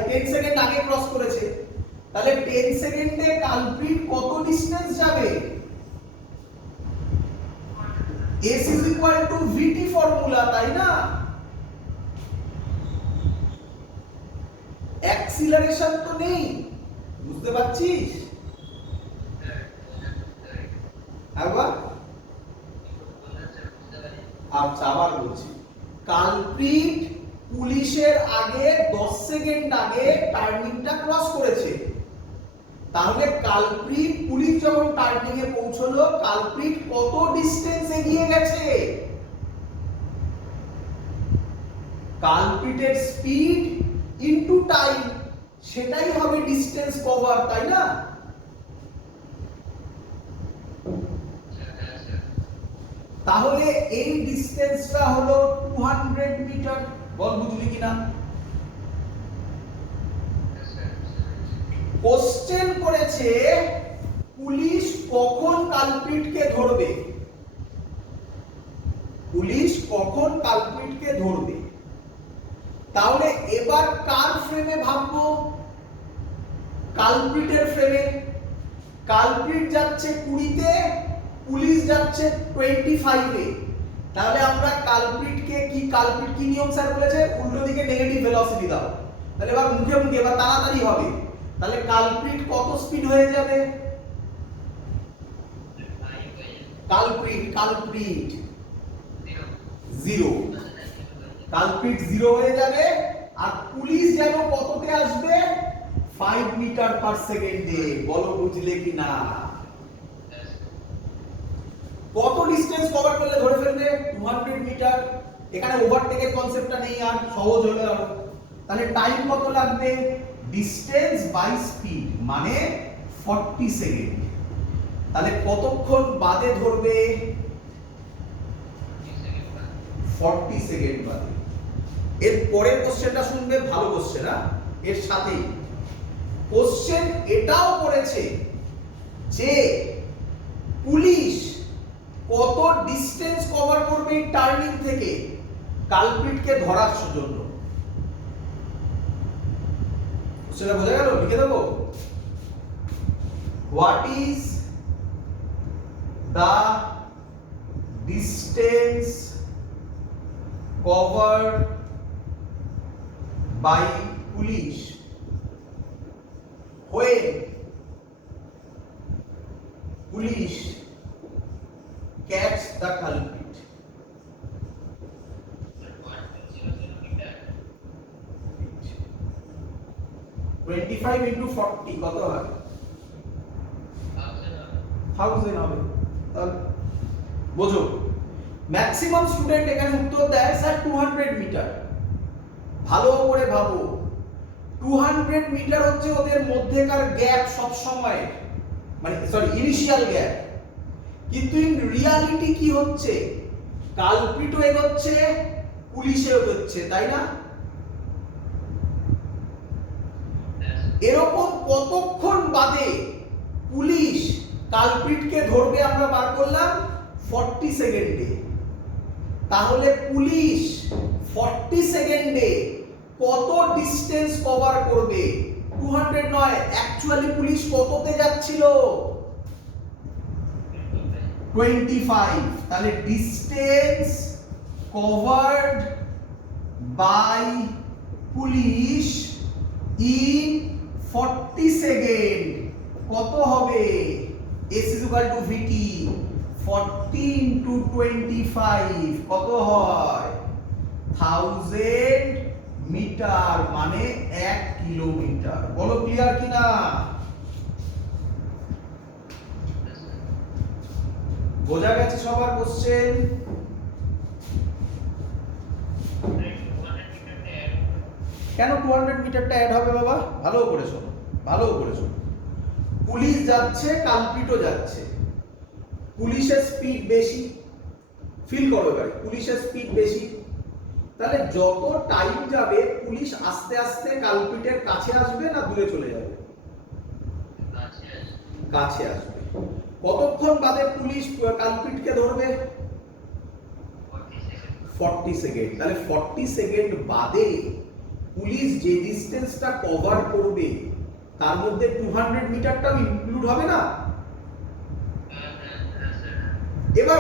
10 সেকেন্ড আগে ক্রস করেছে। তাহলে 10 সেকেন্ডে কালপ্রিট কত ডিসটেন্স যাবে? S is equal to VT formula, তাই না? অ্যাক্সিলারেশন তো নেই, বুঝতে পারছিস? আবার আচ্ছা, আবার বলছি, কালপ্রিট পুলিশের আগে 10 সেকেন্ড আগে টার্নিংটা ক্রস করেছে, তাহলে কালপ্রিট পুলিশ যখন টার্নিং এ পৌঁছলো, কালপ্রিট কত ডিসটেন্স এগিয়ে গেছে? কালপ্রিটের স্পিড ইনটু টাইম, সেটাই হবে ডিসটেন্স কভার, তাই না? তাহলে এই ডিসটেন্সটা হলো 200 মিটার। বল বুঝলি কিনা? কোশ্চেন করেছে পুলিশ কখন কালপ্রিটকে ধরবে, পুলিশ কখন কালপ্রিটকে ধরবে। তাহলে এবার কার ফ্রেমে ভাববো? কালপ্রিটের ফ্রেমে। কালপ্রিট যাচ্ছে 20 তে, পুলিশ যাচ্ছে 25 এ, তাহলে আমরা কালপ্রিটকে কি কালপ্রিট কি নিয়ম স্যার বলেছে উল্টো দিকে নেগেটিভ ভেলোসিটি দাও তাহলে এবার মুখে মুখে এবার তাড়াতাড়ি হবে তাহলে কালপ্রিট কত স্পিড হয়ে যাবে কালপ্রিট কালপ্রিট 0 কালপ্রিট 0 হয়ে যাবে আর পুলিশ যেন কততে আসবে 5 মিটার পার সেকেন্ডে বলো বুঝলে কি না কত ডিসটেন্স কভার করলে ধরে ফেলবে 200 মিটার এখানে ওভারটেকের কনসেপ্টটা নেই আর সহজ হলো আরো তাহলে টাইম কত লাগবে ডিসটেন্স বাই স্পিড মানে 40 সেকেন্ড তাহলে কতক্ষণ বাদে ধরবে 40 সেকেন্ড বাদে এর পরের কোশ্চেনটা শুনবে ভালো কোশ্চেন এর সাথেই কোশ্চেন এটাও করেছে যে পুলিশ কত ডিসটেন্স কভার করবে এই টার্নিং থেকে কালপ্রিটকে ধরার জন্য সেটা বোঝা গেল লিখে দেবো what is the distance covered by police when police catch the culprit 25 into 40 কত হয় 1000 হবে তাহলে বোঝো ম্যাক্সিমাম স্টুডেন্ট এখানে উত্তর দেয় স্যার 200 মিটার ভালো করে ভাবো 200 মিটার হচ্ছে ওদের মধ্যেকার গ্যাপ সব সময় মানে সরি ইনিশিয়াল গ্যাপ কিন্তু ইন রিয়ালিটি কি হচ্ছে কালপ্রিটও এগোচ্ছে পুলিশও এগোচ্ছে তাই না এরকম কতক্ষণ বাদে পুলিশ কালপ্রিটকে ধরবে আমরা বার করলাম 40 সেকেন্ডে তাহলে পুলিশ 40 সেকেন্ডে কত ডিসটেন্স কভার করবে 200 নয় অ্যাকচুয়ালি পুলিশ কততে যাচ্ছিল 25 তাহলে distance covered by police in 40 second কত হবে s = vt 40 into 25 কত হয় 1000 মিটার মানে 1 কিলোমিটার বলো ক্লিয়ার কিনা বোঝা গেছে সবার কোশ্চেন কেন 200 মিটারটা অ্যাড হবে বাবা ভালো করে শোনো পুলিশ যাচ্ছে কালপ্রিটও যাচ্ছে পুলিশের স্পিড বেশি ফিল করো এবার পুলিশের স্পিড বেশি তাহলে যত টাইম যাবে পুলিশ আস্তে আস্তে কালপ্রিটের কাছে আসবে না দূরে চলে যাবে কাছে আসবে কতক্ষণ বাদে পুলিশ কালপ্রিটকে ধরবে 40 সেকেন্ড তাহলে 40 সেকেন্ড বাদে পুলিশ যে ডিসটেন্সটা কভার করবে তার মধ্যে 200 মিটারটাও ইনক্লুড হবে না এবার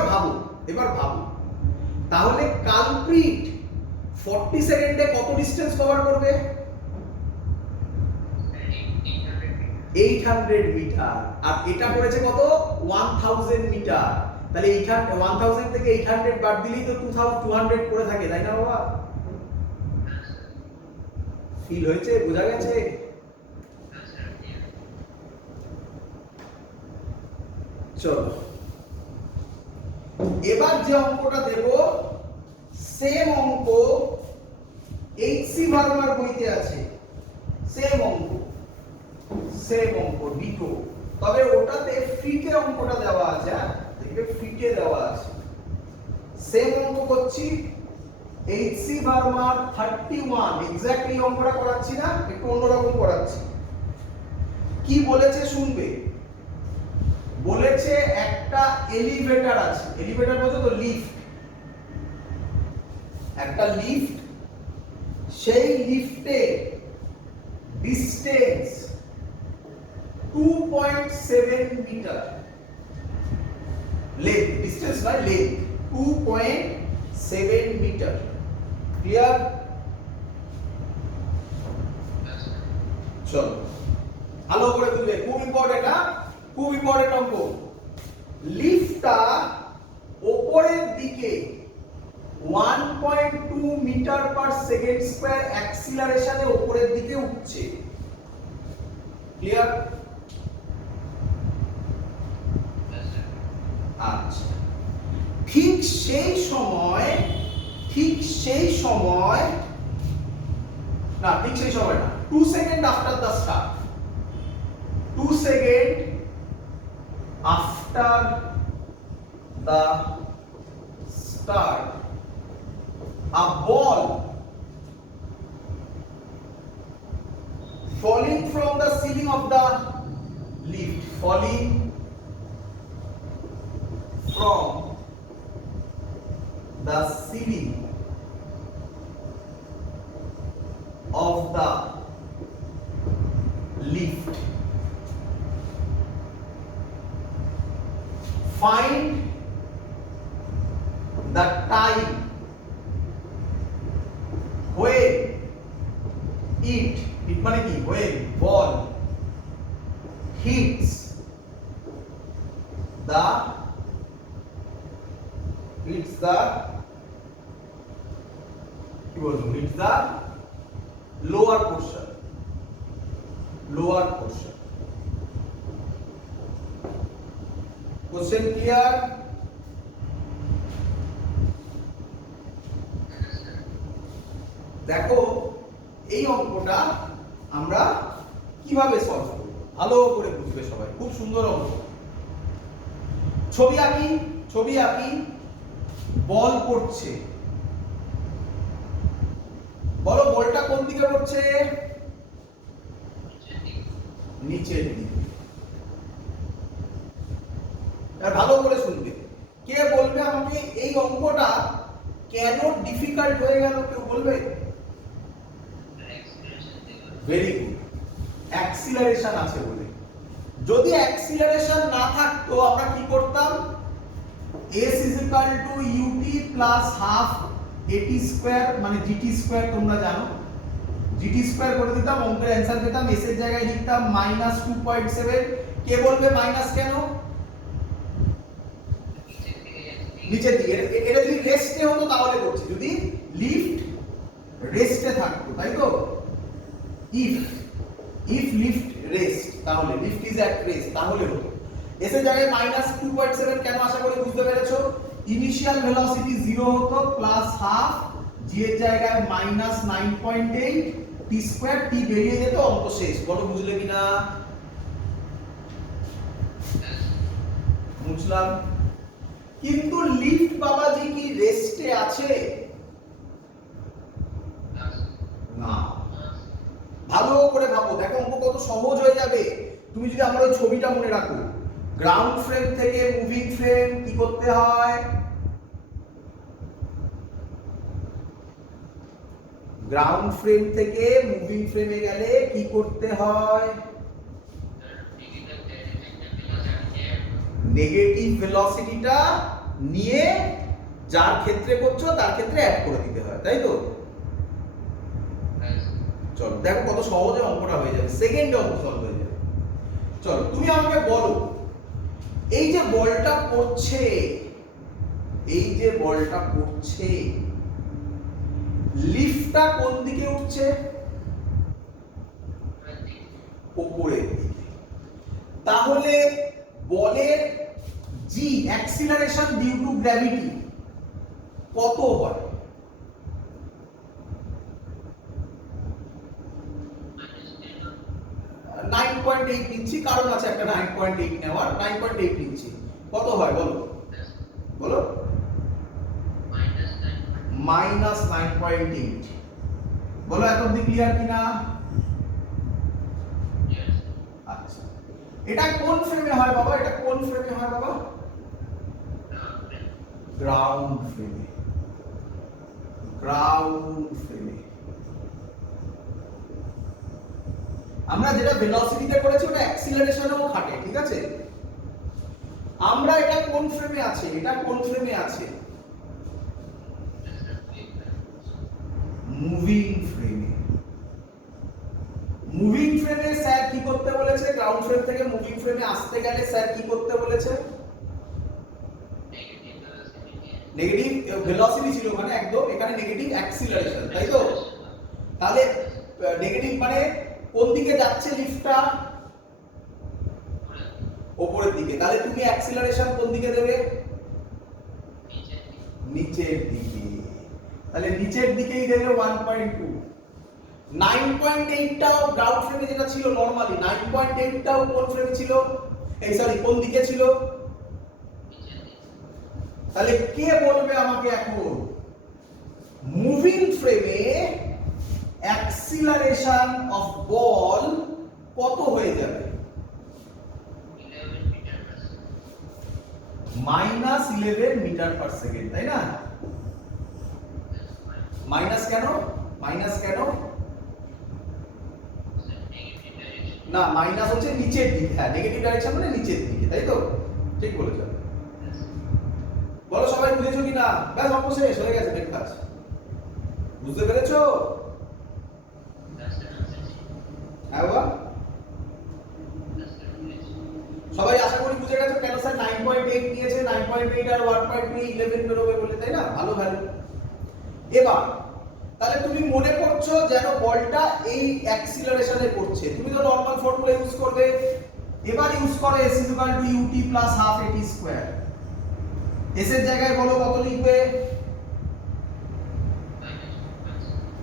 ভাবো তাহলে কালপ্রিট 40 সেকেন্ডে কত ডিসটেন্স কভার করবে 800 মিটার আর এটা করেছে কত 1000 মিটার তাহলে 1000 থেকে 800 বাদ দিলেই তো 2200 করে থাকে তাই না বাবা ফিল হয়েছে বোঝা গেছে চলো এবার যে অঙ্কটা দেব সেম অঙ্ক এইচসি ভার্মার বইতে আছে সেম অঙ্ক ডিটো তবে ওটাতে ফিটে অঙ্কটা দেওয়া আছে দেখবে ফিটে দেওয়া আছে সেম অঙ্ক করছি এইচসি ভার্মার 31 এক্স্যাক্টলি অঙ্কটা করাচ্ছি না একটু অন্যরকম করাচ্ছি কি বলেছে শুনবে বলেছে একটা এলিভেটর আছে এলিভেটর বলতে তো লিফট একটা লিফট সেই লিফটে ডিসটেন্স 2.7 মিটার লেন্থ ডিসটেন্স নয় length 2.7 7 metre. Clear? Yes, sir. চলো ভালো করে বুঝবে, খুব ইম্পর্টেন্ট, না খুব ইম্পর্টেন্ট অঙ্ক। লিফটটা উপরের দিকে 1.2 মিটার পার সেকেন্ড স্কয়ার অ্যাক্সিলারেশনে উপরের দিকে উঠছে। ক্লিয়ার? Yes, sir. আচ্ছা, ঠিক সেই সময় না, ঠিক সেই সময় না, 2 second after the start, 2 second after the start, a ball falling from the ceiling of the lift, falling from the ceiling of the lift. Find the time when it মানে কি, when ball hits the lower portion. Question clear? দেখো এই অঙ্কটা আমরা কিভাবে solve করব, ভালো করে বুঝবে সবাই, খুব সুন্দর অঙ্ক। ছবি আঁকি, বল পড়ছে, বলো বলটা কোন দিকে পড়ছে? নিচের দিকে। আর ভালো করে শুনবে, কে বলবে আমাকে এই অঙ্কটা কেন ডিফিকাল্ট হয়ে গেল, কেউ বলবে? ভেরি গুড, অ্যাক্সিলারেশন আছে বলে। যদি অ্যাক্সিলারেশন না থাকতো আমরা কি করতাম? s ut plus half at square মানে gt স্কয়ার, তোমরা জানো gt স্কয়ার করে দিতাম, অঙ্কের অ্যানসার পেতাম। s এর জায়গায় লিখতাম -2.7। কে বলবে মাইনাস কেন? নিচের দিকে, এটা যদি রেস্টে হতো তাহলে করছি, যদি লিফট রেস্টে থাকতো, তাই তো? if lift rest, তাহলে lift is at rest, তাহলে হতো। এস এর জায়গায় -2.7 কেন, আশা করি বুঝতে পেরেছো। ইনিশিয়াল ভেলোসিটি 0 হতো, প্লাস হাফ, জি এর জায়গায় -9.8 টি স্কয়ার, টি বেরিয়ে যেত, অঙ্ক শেষ। বলো বুঝলে কিনা? বুঝলাম। কিন্তু লিফট বাবাজি কি রেস্টে আছে? না। ভালো করে ভাবো, দেখো অঙ্ক কত সহজ হয়ে যাবে তুমি যদি আমার ওই ছবিটা মনে রাখো। গ্রাউন্ড ফ্রেম থেকে মুভিং ফ্রেম কি করতে হয়? গ্রাউন্ড ফ্রেম থেকে মুভিং ফ্রেমে গেলে কি করতে হয়? নেগেটিভ ভেলোসিটিটা নিয়ে যার ক্ষেত্রে করছো তার ক্ষেত্রে অ্যাড করে দিতে হয়, তাই তো? চলো দেখো কত সহজে অঙ্কটা হয়ে যাবে, সেকেন্ডে অঙ্ক সলভ হয়ে যাবে। চলো তুমি আমাকে বলো, এই যে বলটা পড়ছে, লিফটটা কোন দিকে উঠছে? উপরের দিকে। তাহলে বলের জি, অ্যাক্সিলারেশন ডিউ টু গ্র্যাভিটি, কত হয়? -9.8 নিচ্ছি, কারণ আছে একটা 9.8 নেওয়ার, 9.8 নিচ্ছি। কত হয় বলো? বলো। -9.8। বলো এত অবধি ক্লিয়ার কিনা? আচ্ছা, এটা কোন ফ্রেমে হয় বাবা? এটা কোন ফ্রেমে হয় বাবা? গ্রাউন্ড ফ্রেমে। আমরা যেটা ভেলোসিটিতে করেছি ওটা অ্যাক্সিলারেশনেও খাটে, ঠিক আছে? আমরা এটা কোন ফ্রেমে আছে? এটা কোন ফ্রেমে আছে? মুভিং ফ্রেমে। মুভিং ফ্রেমে স্যার কি করতে বলেছে? গ্রাউন্ড ফ্রেম থেকে মুভিং ফ্রেমে আসতে গেলে স্যার কি করতে বলেছে? নেগেটিভ ভেলোসিটি ছিল, মানে একদম এখানে নেগেটিভ অ্যাক্সিলারেশন, তাই তো? তাহলে নেগেটিভ মানে কোন দিকে যাচ্ছে লিফটটা? উপরের দিকে। তাহলে তুমি অ্যাক্সিলারেশন কোন দিকে দেবে? নিচের দিকে। তাহলে নিচের দিকেই দেবে 1.2। 9.8 টাও গ্রাউন্ড ফ্রেমে যেটা ছিল নরমালি, 9.8 টাও কোন ফ্রেমে ছিল? এই সরি, কোন দিকে ছিল? তাহলে কে বলবে আমাকে এখন মুভিং ফ্রেমে অ্যাক্সিলারেশন অফ বল কত হয়ে যাবে? -11 মিটার পার সেকেন্ড, তাই না? মাইনাস কেন? মাইনাস কেন? না, মাইনাস হচ্ছে নিচের দিকে। হ্যাঁ, নেগেটিভ ডাইরেকশন মানে নিচের দিকে, তাই তো? ঠিক বলেছো। বলো সবাই বুঝেছো কি না? ব্যাস অঙ্ক শেষ হয়ে গেছে, ঠিক কাজ। বুঝতে পেরেছো? হ্যাঁ বাবা, সবাই আশা করি বুঝে গেছো কেন স্যার 9.8 নিয়েছে। 9.8 আর 1.2 11 বেরোবে বলে, তাই না? ভালো ভ্যালু। এবার তাহলে তুমি মনে করছো যেন বলটা এই অ্যাক্সিলারেশনে করছে, তুমি তো নরমাল ফর্মুলা ইউজ করবে। এবার ইউজ করো s ut + half at square. s এর জায়গায় বলো কত লিখবে?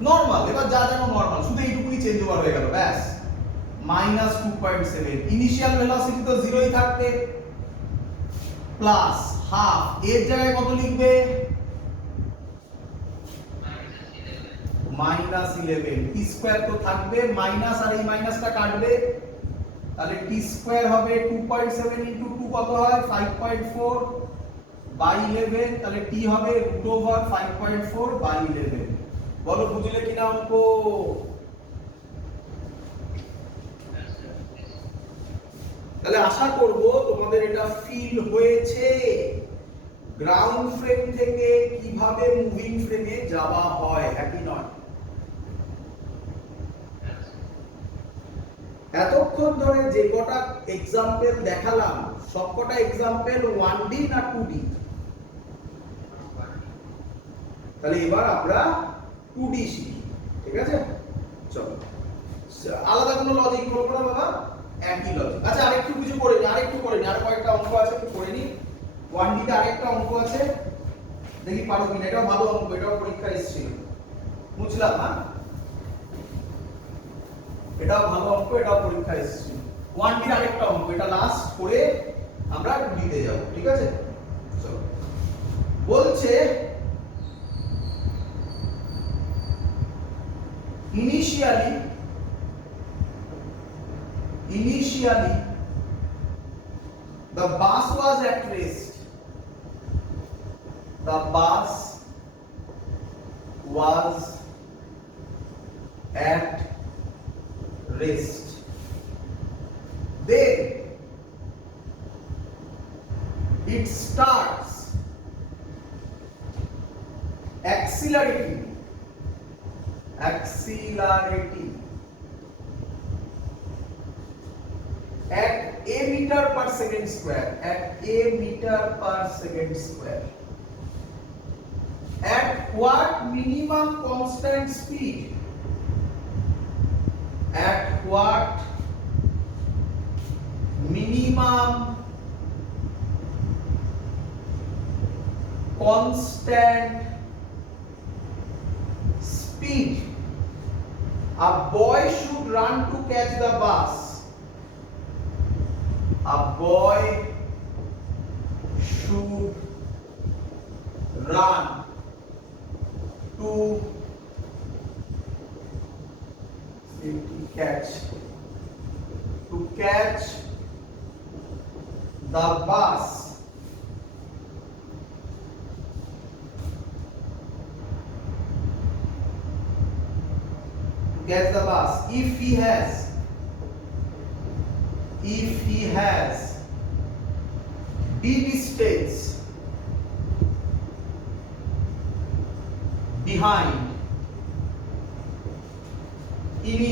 নরমাল। এবার যা জানো নরমাল, শুধু এইটুকুই চেঞ্জ ওভার হয়ে গেল, ব্যাস। -2.7। ইনিশিয়াল ভেলোসিটি তো জিরোই থাকবে, প্লাস হাফ এর জায়গায় কত লিখবে? -11। টি স্কয়ার তো থাকবে, মাইনাস আর এই মাইনাসটা কাটবে, তাহলে টি স্কয়ার হবে 2.7 * 2 কত হয়? 5.4 বাই 11। তাহলে টি হবে √5.4 বাই 11। বলো বুঝলে কিনা অঙ্ক? তাহলে আশা করব তোমাদের এটা ফিল হয়েছে গ্রাউন্ড ফ্রেম থেকে কিভাবে মুভিং ফ্রেমে যাওয়া হয়, একই নয়? এতক্ষণ ধরে যে কটা এক্সাম্পল দেখালাম সবকটা এক্সাম্পল 1D না 2D? তাহলে এবার আমরা 2D শিখি, ঠিক আছে? চলো, আলাদা কোনো লজিক করবো না বাবা, একই লজিক। আচ্ছা, আরেকটু কিছু করে নি, আর কয়েকটা অঙ্ক আছে, একটু করে নি। 1D তে আরেকটা অঙ্ক আছে, দেখি পারো কিনা। এটাও ভালো অঙ্ক, এটাও পরীক্ষা এসেছিল, বুঝলাম না? এটাও ভালো অঙ্ক, এটাও পরীক্ষা এসেছিল। 1D র আরেকটা অঙ্ক, এটা লাস্ট করে আমরা 2D তে যাব, ঠিক আছে? চলো, বলছে initially the bus was at rest. The bus was at rest. Then it starts accelerating at a meter per second square, at what minimum constant speed? At what minimum constant speed a boy should run to catch the bus? A boy should run to catch the bus if he has d distance behind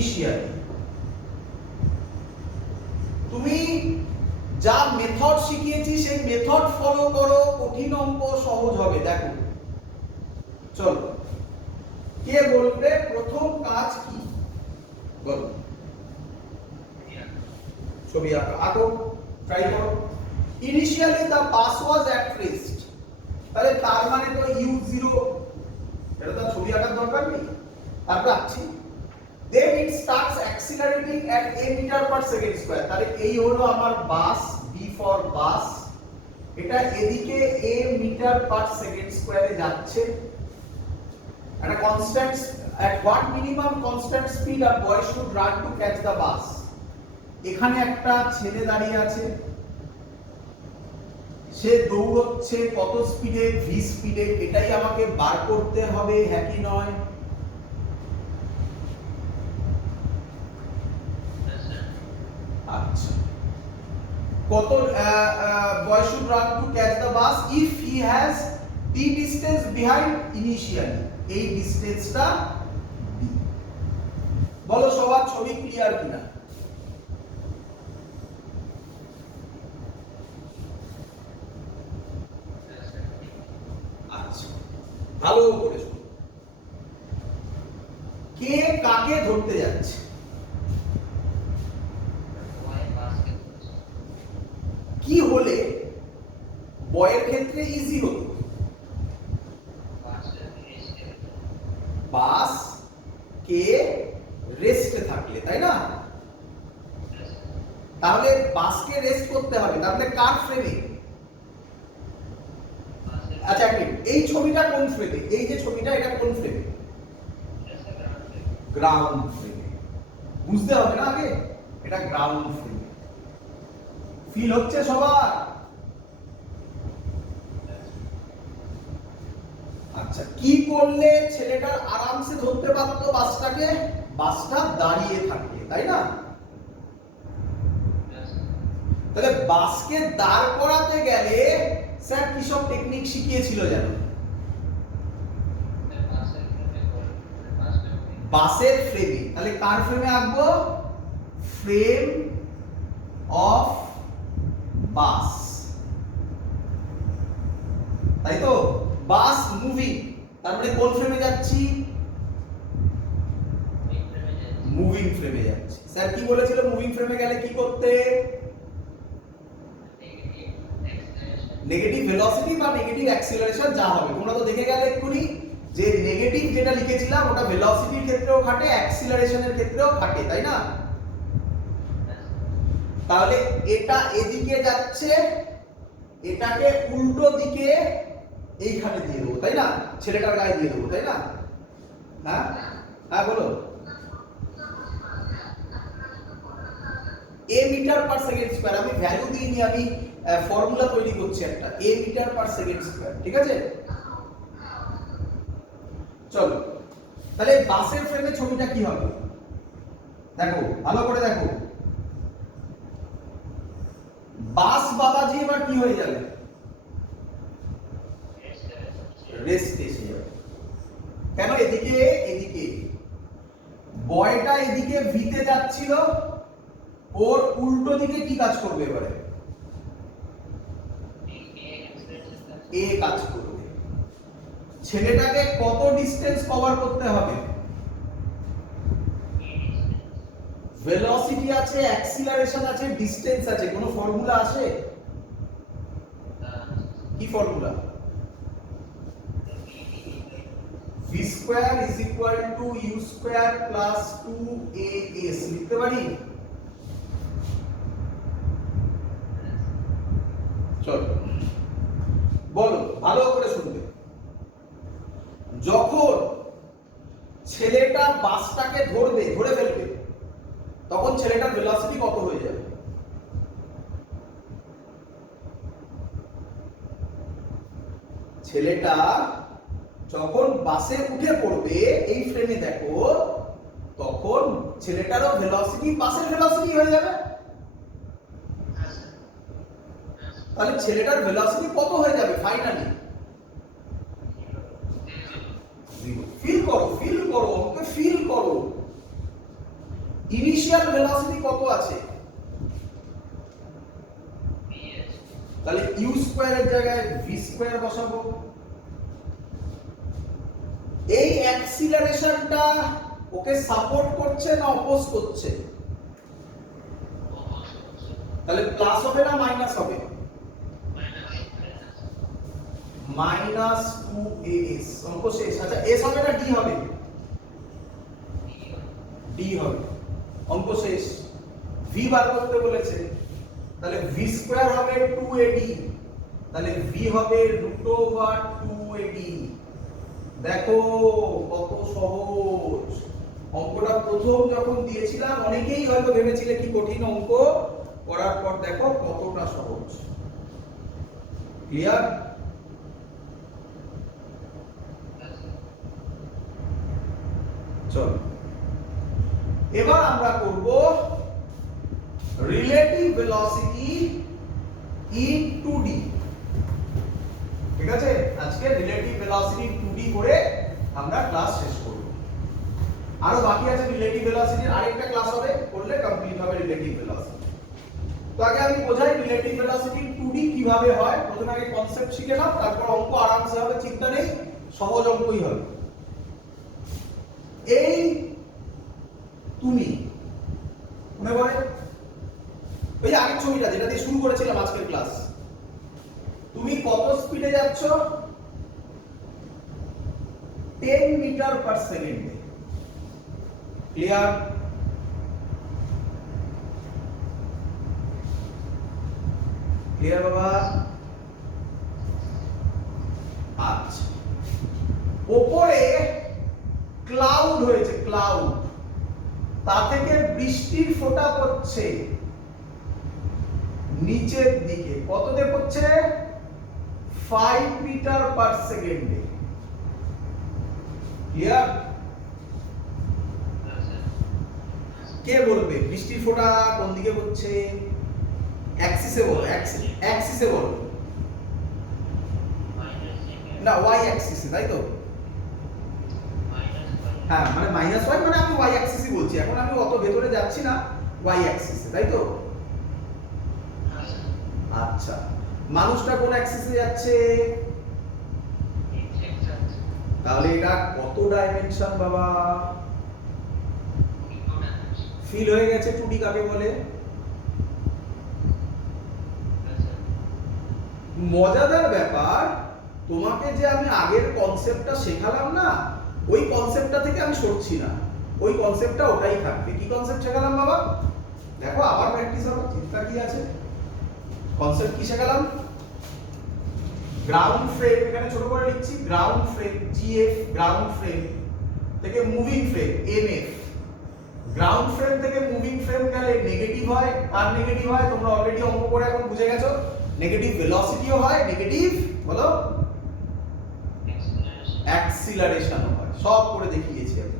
initially তুমি যা method শিখিয়েছি সেই method follow করো, কঠিন অঙ্ক সহজ হবে। দেখো চলো, কে বলবে প্রথম কাজ কি? বলো। ছবি আঁকো, ট্রাই করো। Initially the bus was at rest, তাহলে তার মানে তো u0, এটা তো ছবি আঁকার দরকার নেই, তারপর আঁকছি। then it starts accelerating at a meter per second square, তাহলে এই হলো আমার বাস, b for বাস, এটা এদিকে a মিটার পার সেকেন্ড স্কয়ারে যাচ্ছে। একটা constant at what minimum constant speed a boy should run to catch the bus, এখানে একটা ছেলে দাঁড়িয়ে আছে, সে দৌড়চ্ছে কত স্পিডে, v স্পিডে, এটাই আমাকে বার করতে হবে, হ্যাঁ কি নয়? আচ্ছা, কত boy should run to catch the bus if he has d distance behind initially, এই ডিসটেন্সটা d। বলো সবার ছবি ক্লিয়ার কিনা? আচ্ছা, ভালো করে শোনো, কে কাকে ধরতে যাচ্ছে? কি হলে বয়ের ক্ষেত্রে ইজি হতো? বাস কে রেস্টে থাকলে, তাই না? তাহলে বাসকে রেস্ট করতে হবে, তাহলে কার ফ্রেমে? আচ্ছা এক মিনিট, এই ছবিটা কোন ফ্রেমে? এই যে ছবিটা, এটা কোন ফ্রেমে? গ্রাউন্ড ফ্রেমে। বুঝতে হবে না আগে, এটা গ্রাউন্ড ফ্রেমে। ফিল হচ্ছে সবার? আচ্ছা, কি করলে ছেলেটা আরামসে ধরতে পারতো বাসটাকে? বাসটা দাঁড়িয়ে থাকে, তাই না? তাহলে বাসকে দাঁড় করাতে গেলে স্যার কি সব টেকনিক শিখিয়েছিল জানো? বাসের ফ্রেমে। তাহলে কার ফ্রেমে আঁকবো? ফ্রেম অফ বাস, তাই তো? বাস মুভিং, তারপরে কোন ফ্রেমে যাচ্ছি? মুভিং ফ্রেমে যাচ্ছি। স্যার কি বলেছিল মুভিং ফ্রেমে গেলে কি করতে? নেগেটিভ ভেলোসিটি বা নেগেটিভ অ্যাক্সিলারেশন যা হবে, তোমরা তো দেখে গেলে এক্ষুনি যে নেগেটিভ যেটা লিখেছিলাম ওটা ভেলোসিটির ক্ষেত্রেও খাটে, অ্যাক্সিলারেশনের ক্ষেত্রেও খাটে, তাই না? তাহলে এটা এদিকে যাচ্ছে, এটাকে উল্টো দিকে এইখানে দিয়ে দেবো, তাই না? ছেলেটার গায়ে দিয়ে দেবো, তাই না? হ্যাঁ হ্যাঁ বলো। a metre per second square, আমি ভ্যালু দিইনি, আমি ফর্মুলা তৈরি করছি একটা, a metre per second square, ঠিক আছে? চলো, তাহলে বাসের ফ্রেমে ছবিটা কি হবে? দেখো ভালো করে দেখো, বাস বাবাজি এবার কি হয়ে যাবে? রেস্ট এসে যাবে। কেন? এদিকে এদিকে বয়টা এদিকে ভিতে যাচ্ছিল, ওর উল্টো দিকে কি কাজ করবে এবারে? এ কাজ করবে। ছেলেটাকে কত ডিসটেন্স কভার করতে হবে? ভেলোসিটি আছে, অ্যাক্সিলারেশন আছে, ডিসটেন্স আছে, কোনো ফর্মুলা আছে? কি formula? v square is equal to u square plus 2as লিখতে পারি? চলো বলো, ভালো করে শুনবে। যখন ছেলেটা বাসটাকে ধরে ফেলবে, তখন ছেলেটার ভেলোসিটি কত হয়ে যাবে? ছেলেটা যখন বাসে উঠে পড়বে, এই ফ্রেমে দেখো, তখন ছেলেটারও ভেলোসিটি বাসের ভেলোসিটি হয়ে যাবে। তাহলে ছেলেটার ভেলোসিটি কত হয়ে যাবে ফাইনালি? ফিল করো, অঙ্কে ফিল করো। ইনিশিয়াল ভেলোসিটি কত আছে? VS. তাহলে ইউ স্কয়ারের জায়গায় ভি স্কয়ার বসাবো। এই অ্যাক্সিলারেশনটা ওকে সাপোর্ট করছে না অপোজ করছে? তাহলে প্লাস হবে না মাইনাস হবে? Minus 2as। অঙ্ক শেষ। আচ্ছা এস হবে না ডি হবে? ডি হবে। অঙ্ক শেষ। ভি বার করতে বলেছে, তাহলে ভি স্কয়ার হবে 2ad, তাহলে ভি হবে √2ad। দেখো কত সহজ অঙ্কটা। প্রথম যখন দিয়েছিলাম অনেকেই হয়তো ভেবেছিলে কি কঠিন অঙ্ক, করার পর দেখো কতটা সহজ। ক্লিয়ার? চলো এবার আমরা করব রিলেটিভ ভেলোসিটি ইন 2D। ঠিক আছে, আজকে রিলেটিভ ভেলোসিটি 2D করে আমরা ক্লাস শেষ করব। আরো বাকি আছে রিলেটিভ ভেলোসিটির আরেকটা ক্লাস হবে, করলে কমপ্লিট হবে রিলেটিভ ভেলোসিটি। তো আগে আমি বোঝাই রিলেটিভ ভেলোসিটি 2D কিভাবে হয়। প্রথমে আগে কনসেপ্ট শিখে নাও, তারপর অঙ্ক আরামসে হবে, চিন্তা নেই, সহজ অঙ্কই হবে। এই তুমি মনে পড়ে ওই যে আগের ছবিটা যেটা দিয়ে শুরু করেছিলাম আজকের ক্লাস, তুমি কত স্পিডে যাচ্ছ? 10 মিটার পার সেকেন্ডে। ক্লিয়ার? ক্লিয়ার বাবা? আচ্ছা, উপরে ক্লাউড হয়েছে, ক্লাউড, তা থেকে বৃষ্টির ফোঁটা পড়ছে নিচের দিকে। কততে পড়ছে? 5 মিটার পার সেকেন্ডে। ক্লিয়ার? কে বলবে বৃষ্টির ফোঁটা কোন দিকে পড়ছে? অ্যাক্সিসে বলো, অ্যাক্সিসে বলো না, ওয়াই অ্যাক্সিসে, তাই তো? হ্যাঁ, মানে মাইনাস ওয়াই, মানে আমি ওয়াই অ্যাক্সিসই বলছি এখন, আমি অত ভেতরে যাচ্ছি না, ওয়াই অ্যাক্সিসে, তাই তো? আচ্ছা, মানুষটা কোন অ্যাক্সিসে যাচ্ছে? তাহলে এটা কত ডাইমেনশন বাবা? ফিল হয়ে গেছে 2D কাকে বলে? মজাদার ব্যাপার, তোমাকে যে আমি আগের কনসেপ্টটা শেখালাম না, ওই কনসেপ্টটা থেকে আমি সরছি না, ওই কনসেপ্টটা ওটাই থাকবে। কি কনসেপ্ট শেখালাম বাবা? দেখো আবার প্র্যাকটিস হবে, চিন্তা কি আছে। কনসেপ্ট কি শেখালাম? গ্রাউন্ড ফ্রেম, এখানে ছোট করে লিখছি, ground frame GF, ground frame থেকে moving frame MF. Ground frame থেকে মুভিং ফ্রেম গেলে নেগেটিভ হয়। আর নেগেটিভ হয় তোমরা অলরেডি অঙ্ক করে এখন বুঝে গেছো, নেগেটিভ ভেলোসিটিও হয়, নেগেটিভ বলো অ্যাক্সিলারেশনও হয়, সব করে দেখিয়েছি আমি।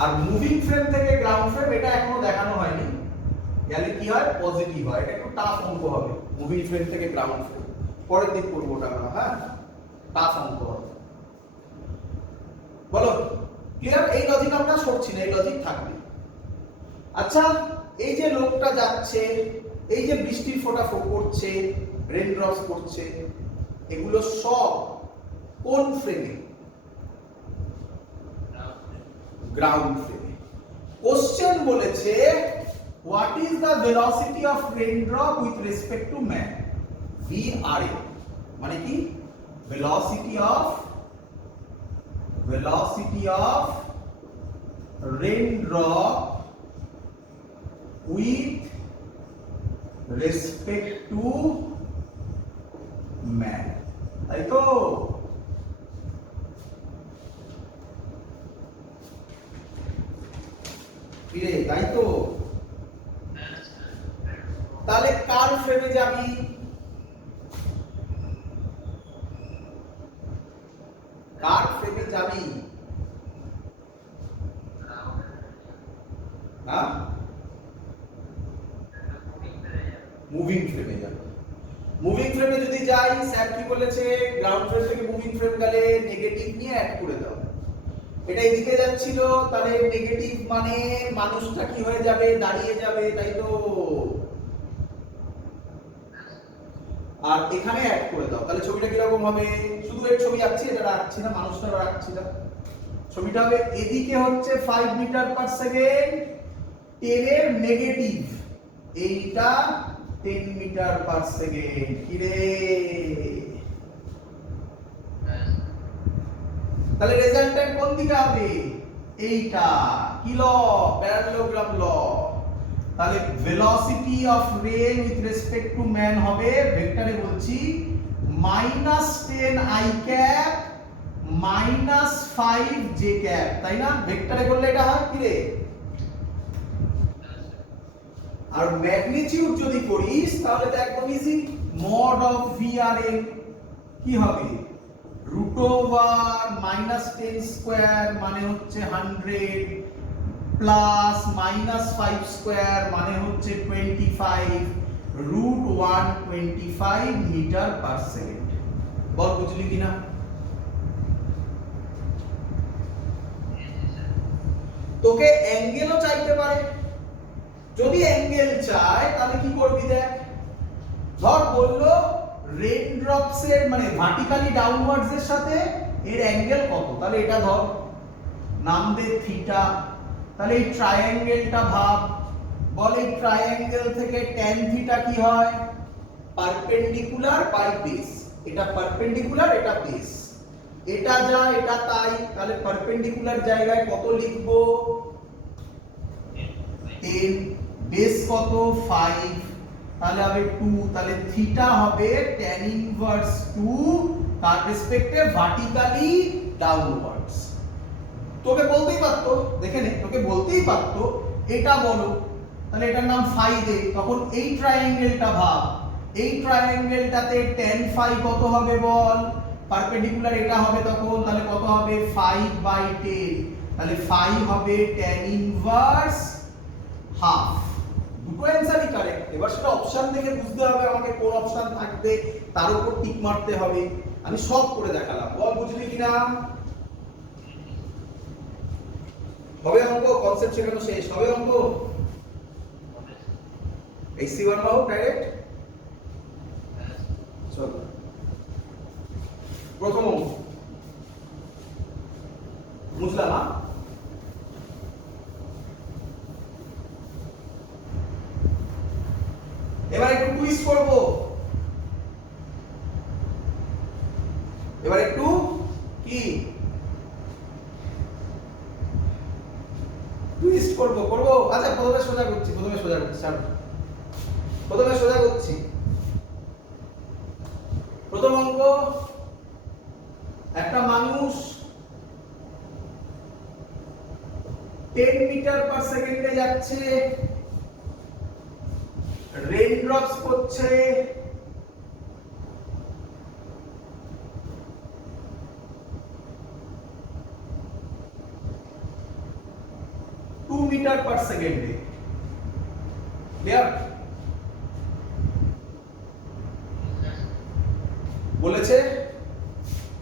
আর মুভিং ফ্রেম থেকে গ্রাউন্ড ফ্রেম, এটা এখনো দেখানো হয়নি, গেলে কি হয়? পজিটিভ হয়। এটা একটু টাফ অঙ্ক হবে, মুভিং ফ্রেম থেকে গ্রাউন্ড ফ্রেম, পরের দিক করবো ওটা আমরা। হ্যাঁ, টাফ অঙ্ক হবে, বলো ক্লিয়ার? এই লজিক আমরা সরছি না, এই লজিক থাকবে। আচ্ছা, এই যে লোকটা যাচ্ছে, এই যে বৃষ্টির ফোঁটা পড়ছে, রেন ড্রপস পড়ছে, এগুলো সব কোন ফ্রেমে? গ্রাউন্ড ফ্রেমে। কোশ্চেন বলেছে what is the velocity of rain drop with respect to man? VRA মানে কি? Velocity of rain drop with respect to man, তাই তো? ফিরে, তাই তো? তাহলে কার ফ্রেমে যাবি? কার ফ্রেমে যাবি? হ্যাঁ, মুভিং ফ্রেমে যাবে। মুভিং ফ্রেমে যদি যাই, স্যার কি বলেছে? গ্রাউন্ড ফ্রেম থেকে মুভিং ফ্রেম গেলে নেগেটিভ নিয়ে অ্যাড করে দাও। এটা এদিকে যাচ্ছিল, তাহলে নেগেটিভ মানে মানুষটা কি হয়ে যাবে, দাঁড়িয়ে যাবে, তাই তো। আর এখানে অ্যাড করে দাও, তাহলে ছবিটা কিরকম হবে, শুধু এর ছবি আঁকছি, এটা রাখছি না, মানুষটা রাখছি না। ছবিটা হবে এদিকে হচ্ছে 5 মিটার পার সেকেন্ড, 10 এর নেগেটিভ, এইটা 10 মিটার পার সেকেন্ড। কি রে, তাহলে রেজাল্টেন্ট কোন দিকে হবে, এইটা। কি ল, প্যারালেলোগ্রাম ল। তাহলে velocity of rain with respect to man হবে, ভেক্টরে বলছি, -10 i ক্যাপ -5 j ক্যাপ, তাই না? ভেক্টরে করলে এটা হয় কি রে? আর ম্যাগনিটিউড যদি করিস তাহলে তো একদম ইজি, মড অফ VRM কি হবে, √10 স্কয়ার মানে হচ্ছে 100 প্লাস -5 স্কয়ার মানে হচ্ছে 25, √125 মিটার পার সেকেন্ড। বল বুঝলি কিনা? তোকে অ্যাঙ্গেলও চাইতে পারে, যদি অ্যাঙ্গেল চায় তাহলে কি করবি দেখ, ধর বললো রেন ড্রপস এর মানে ভার্টিক্যালি ডাউনওয়ার্ডস এর সাথে এর অ্যাঙ্গেল কত, তাহলে এটা ধর নাম দে থিটা। তাহলে এই ট্রায়াঙ্গেলটা ভাব, বল এই ট্রায়াঙ্গেল থেকে tan থিটা কি হয়, পারপেন্ডিকুলার বাই বেস, এটা পারপেন্ডিকুলার এটা বেস, এটা যা এটা তাই, তাহলে পারপেন্ডিকুলার জায়গায় কত লিখবো 10, বেস কত 5, তাহলে হবে 2, তাহলে থিটা হবে tan ইনভার্স 2 তার রেসপেক্টে ভার্টিক্যালি ডাউনওয়ার্ডস। তোকে বলতেই পারতো, দেখে নে, তোকে বলতেই পারতো এটা বলো, তাহলে এটার নাম ফাই দে, তখন এই ট্রায়াঙ্গেলটা ভাব, এই ট্রায়াঙ্গেলটাতে tan ফাই কত হবে বল, পারপেন্ডিকুলার এটা হবে তখন, তাহলে কত হবে 5/10, তাহলে ফাই হবে tan ইনভার্স হাফ। দুটো অ্যানসারই কারেক্ট। এবার সেটা অপশন দেখে বুঝতে হবে আমাকে কোন অপশন থাকবে, তার উপর টিক মারতে হবে। আমি সব করে দেখালাম, বল বুঝলি কিনা? হবে অঙ্ক, কনসেপ্ট শেখানো শেষ, হবে অঙ্ক। এই C1 পাও ডাইরেক্ট, চল প্রথম অঙ্ক বুঝলা না? এবার একটু টুইস্ট করব, এবার একটু কি টুইস্ট করব। আচ্ছা প্রথমে সোজা করছি, ছাড়ো, প্রথমে সোজা করছি। প্রথম অঙ্ক, একটা মানুষ 10 মিটার পার সেকেন্ডে যাচ্ছে, রেন ড্রপস পড়ছে, মিটার পার সেকেন্ডে। ক্লিয়ার? বলেছে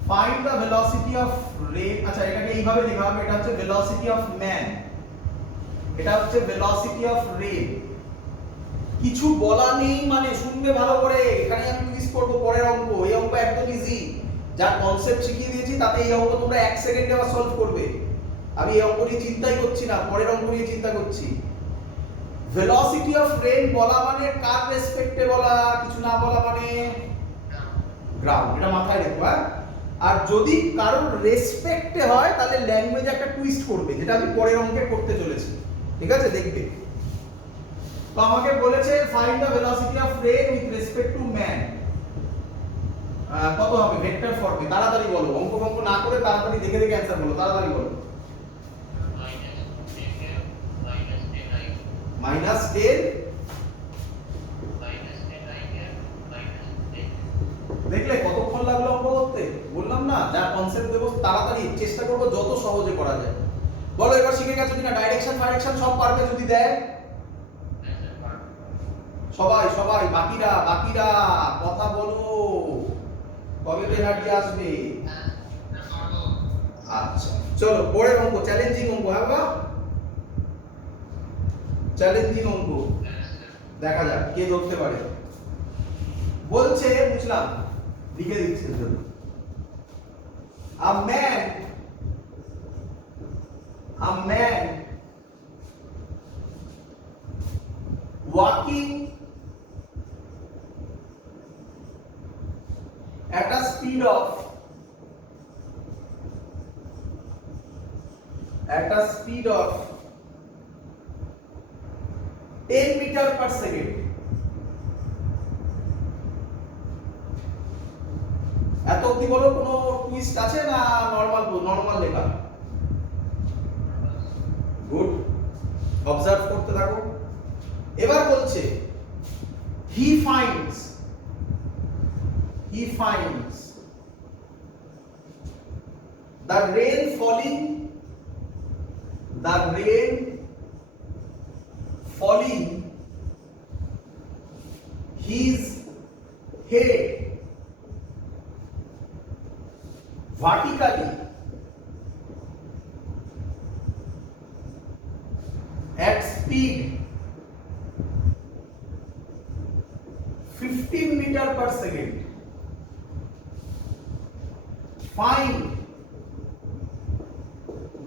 find the velocity of rain, আচ্ছা এটাকে এইভাবে লেখা হবে, এটা হচ্ছে ভেলোসিটি অফ ম্যান, এটা হচ্ছে ভেলোসিটি অফ রেন। কিছু বলা নেই মানে শুনবে ভালো করে, এখানে আমি টুইস্ট করব পরের অঙ্ক। এই অঙ্ক একদম ইজি, যা কনসেপ্ট শিখিয়ে দিয়েছি তাতে এই অঙ্ক তোমরা 1 সেকেন্ডে আবার সলভ করবে। আমি এই অঙ্ক নিয়ে চিন্তাই করছি না, পরের অঙ্ক নিয়ে চিন্তা করছি। ভেলোসিটি অফ রেন বলা মানে কার রেসপেক্টে বলা, কিছু না বলা মানে গ্রাউন্ড, এটা মাথায় রেখো। আর যদি কারোর রেসপেক্টে হয় তাহলে ল্যাঙ্গুয়েজ একটা টুইস্ট করবে, যেটা আমি পরের অঙ্কে করতে চলেছি, ঠিক আছে? দেখবে। তো আমাকে বলেছে find the velocity of rain with respect to man, কত হবে ভেক্টর ফর্মে, তাড়াতাড়ি বলো, অঙ্ক না করে তাড়াতাড়ি দেখে দেখে অ্যানসার বলো, তাড়াতাড়ি বলো। -10 দেখলে কতক্ষণ লাগলো অঙ্ক করতে, বললাম না যা কনসেপ্ট দেবো তাড়াতাড়ি চেষ্টা করবো যত সহজে করা যায়। বলো এবার শিখে গেছো কিনা, ডাইরেকশন ফাইরেকশন সব পারবে যদি দেয়? সবাই বাকিরা কথা বলো, কবে এনার্জি আসবে? আচ্ছা চলো পরের অঙ্ক, চ্যালেঞ্জিং অঙ্ক। হ্যাঁ বাবা, চ্যালেঞ্জিং অঙ্ক, দেখা যাক কে ধরতে পারে। বলছে, বুঝলাম, লিখে দিচ্ছে ধরুন, a man walking at a speed of 10 meter per second। এত অবধি বলো কোনো টুইস্ট আছে না নরমাল লেখা? গুড, অবজার্ভ করতে থাকো। এবার বলছে he finds the rain falling his head vertically at speed 15 meter per second। Find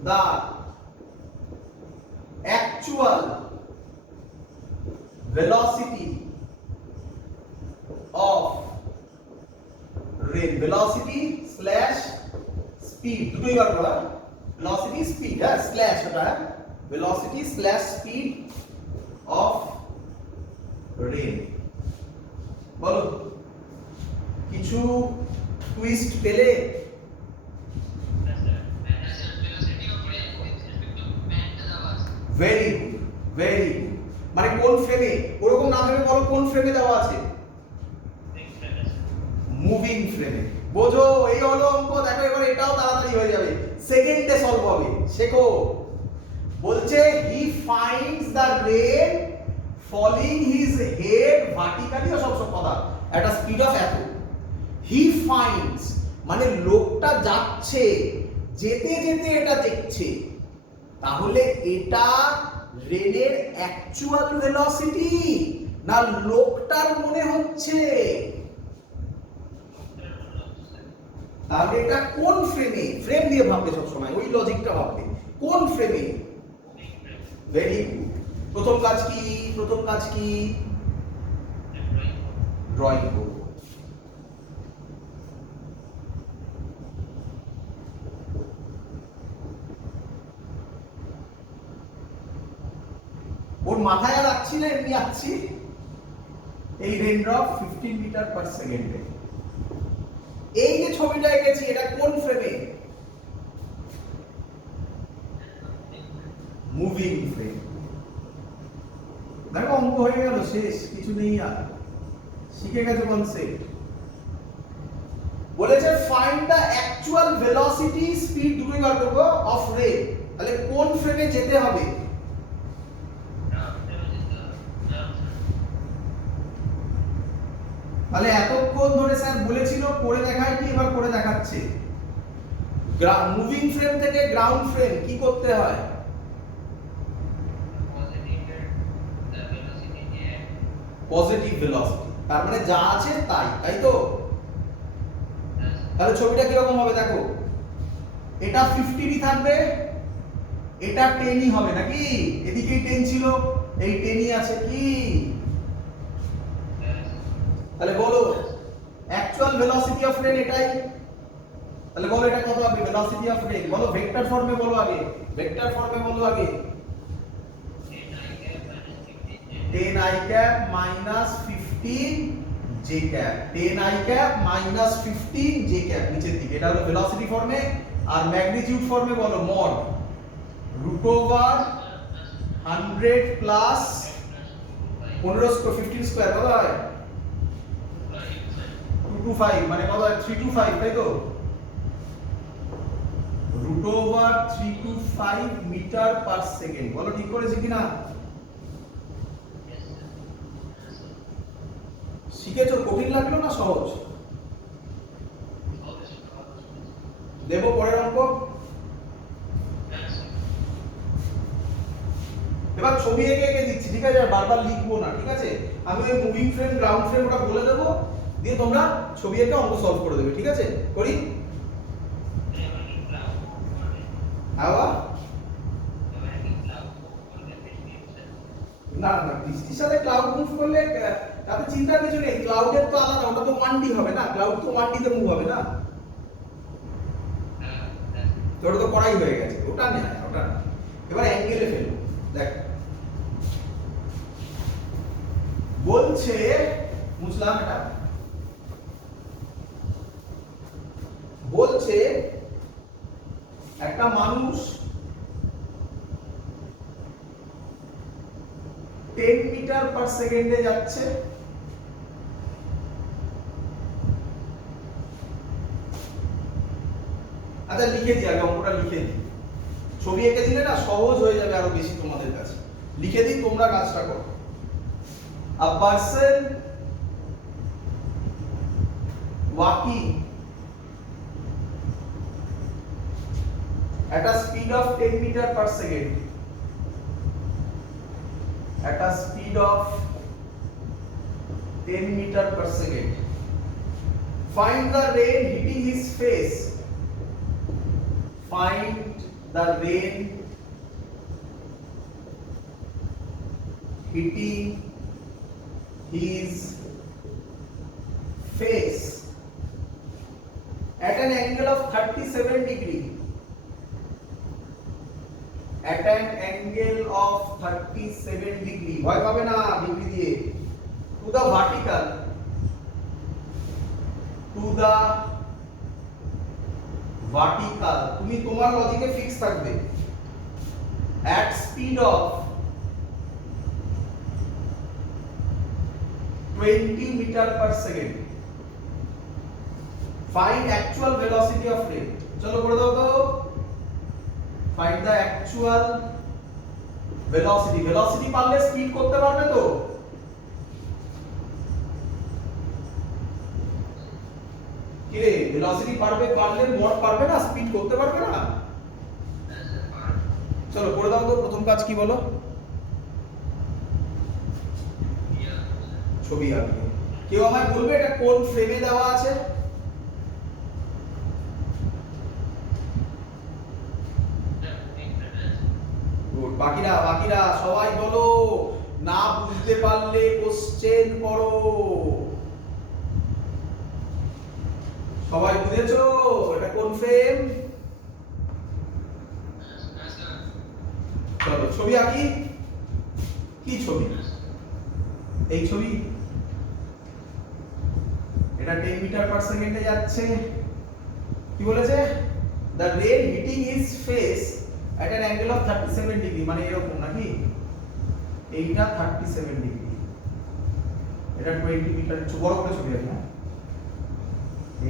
the actual velocity of rain। velocity slash speed দুটোই বার করা, velocity speed, হ্যাঁ স্ল্যাশ এটা, velocity slash speed of rain। বলো কিছু টুইস্ট পেলে? Very good, very good. মানে কোন ফ্রেমে, ওরকম না ভেবে বলো কোন ফ্রেমে দেওয়া আছে? মুভিং ফ্রেমে। বোঝো, এই হলো অঙ্ক। দেখো এবার এটাও তাড়াতাড়ি হয়ে যাবে, সেকেন্ডে সলভ হবে, শেখো। বলছে he finds the rain falling his head vertically, সব কথা at a speed of এত। হি ফাইন্ডস মানে লোকটা যাচ্ছে, যেতে যেতে এটা দেখছে, তাহলে এটা রেনের অ্যাকচুয়াল ভেলোসিটি না লোকটার মনে হচ্ছে? তাহলে এটা কোন ফ্রেমে? ফ্রেম দিয়ে ভাববে সব সময়, ওই লজিকটা ভাববে। কোন ফ্রেমে? Very good. প্রথম কাজ কি? ড্রয়িং করব। ওর মাথায় আর আঁকছি না, এমনি আঁকছি। এই রেন ড্রপ 15 মিটার পার সেকেন্ডে। এই যে ছবিটা এঁকেছি, এটা কোন ফ্রেমে? Moving frame. দেখো অঙ্ক হয়ে গেল, শেষ, কিছু নেই আর, শিখে গেছো কনসেপ্ট। বলেছে find the actual velocity, speed দুটোই বার করবো, অফ রেন। তাহলে কোন ফ্রেমে যেতে হবে? তাহলে এতক্ষণ ধরে স্যার বলেছিল করে দেখাই কি, এবার করে দেখাচ্ছে। মুভিং ফ্রেম থেকে গ্রাউন্ড ফ্রেম কি করতে হয়? পজিটিভ ভেলোসিটি, তার মানে যা আছে তাই, তাই তো? তাহলে ছবিটা কিরকম হবে দেখো, এটা 50 থাকবে, এটা 10 হবে নাকি? এদিকেই 10 ছিল, এই 10 আছে কি? তাহলে বলো অ্যাকচুয়াল ভেলোসিটি অফ রেন এটাই। তাহলে বলো এটা কত হবে ভেলোসিটি অফ রেন? বলো ভেক্টর ফর্মে বলো আগে, ভেক্টর ফর্মে বলো আগে। 10i cap minus 15 j cap, 10i cap minus 15 j cap নিচের দিকে, এটা হলো ভেলোসিটি ফর্মে। আর ম্যাগনিটিউড ফর্মে বলো mod root over 100 plus 15 square 15 square কত হয়? 225 মানে কত হয়? 325, তাই তো? Root over 325 metre per second. বলো ঠিক করেছি কিনা? শিখেছো? কঠিন লাগলো না সহজ? দেবো পরের অঙ্ক। বারবার লিখবো না, ঠিক আছে? আমি ওই মুভিং ফ্রেম গ্রাউন্ড ফ্রেম ওটা বলে দেবো, দিয়ে তোমরা ছবি এঁকে অঙ্ক সলভ করে দেবে, ঠিক আছে? করি? আবার না না, বৃষ্টির সাথে ক্লাউড মুভ করলে তাতে চিন্তার কিছু নেই। ক্লাউডের তো আলাদা, ওটা তো 1D হবে না, ক্লাউড তো 1D তে মুভ হবে না, তো ওটা তো করাই হয়ে গেছে, ওটা নেই, ওটা না। এবার অ্যাঙ্গেলে ফেলবো, দেখ বলছে, বুঝলাম এটা, বলছে একটা মানুষ 10 মিটার পার সেকেন্ডে যাচ্ছে, আচ্ছা লিখে দিই, আগে অঙ্কটা লিখে দিই, ছবি এঁকে দিলে না সহজ হয়ে যাবে আরো বেশি তোমাদের কাছে। লিখে দিই, তোমরা কাজটা করো। A person walking at a speed of 10 meter per second, at a speed of 10 meter per second, find the rain hitting his face, find the rain hitting his face at an angle of 37 degree, at an angle of 37 degree, ভয় পাবে না degree দিয়ে, to the vertical, to the vertical, তুমি তোমার লজিকে fix থাকবে, at speed of 20 meter per second, find actual velocity of rain, চলো করে দাও তো, find the actual velocity, velocity পারলে স্পিড করতে পারবে তো, কি রে velocity পারবে, পারলে মোড পারবে না, স্পিড করতে পারবে না? চলো করে দাও তো, প্রথম কাজ কি বলো? ছবি আঁকবে। কেউ আমায় বলবে এটা কোন ফ্রেমে দেওয়া আছে? গুড, বাকিরা বাকিরা সবাই বলো, না বুঝতে পারলে কোশ্চেন করো। সবাই বুঝেছো এটা কোন ফ্রেম? চলো ছবি আঁকি। কি ছবি? এই ছবি, এটা 10 মিটার পার সেকেন্ডে যাচ্ছে, কি বলেছে? the rain hitting his face at an angle of 37 degree, মানে এরকম নাকি, এইটা 37 ডিগ্রি, এটা 20 মিটার, বড় করে ছবি আছে, হ্যাঁ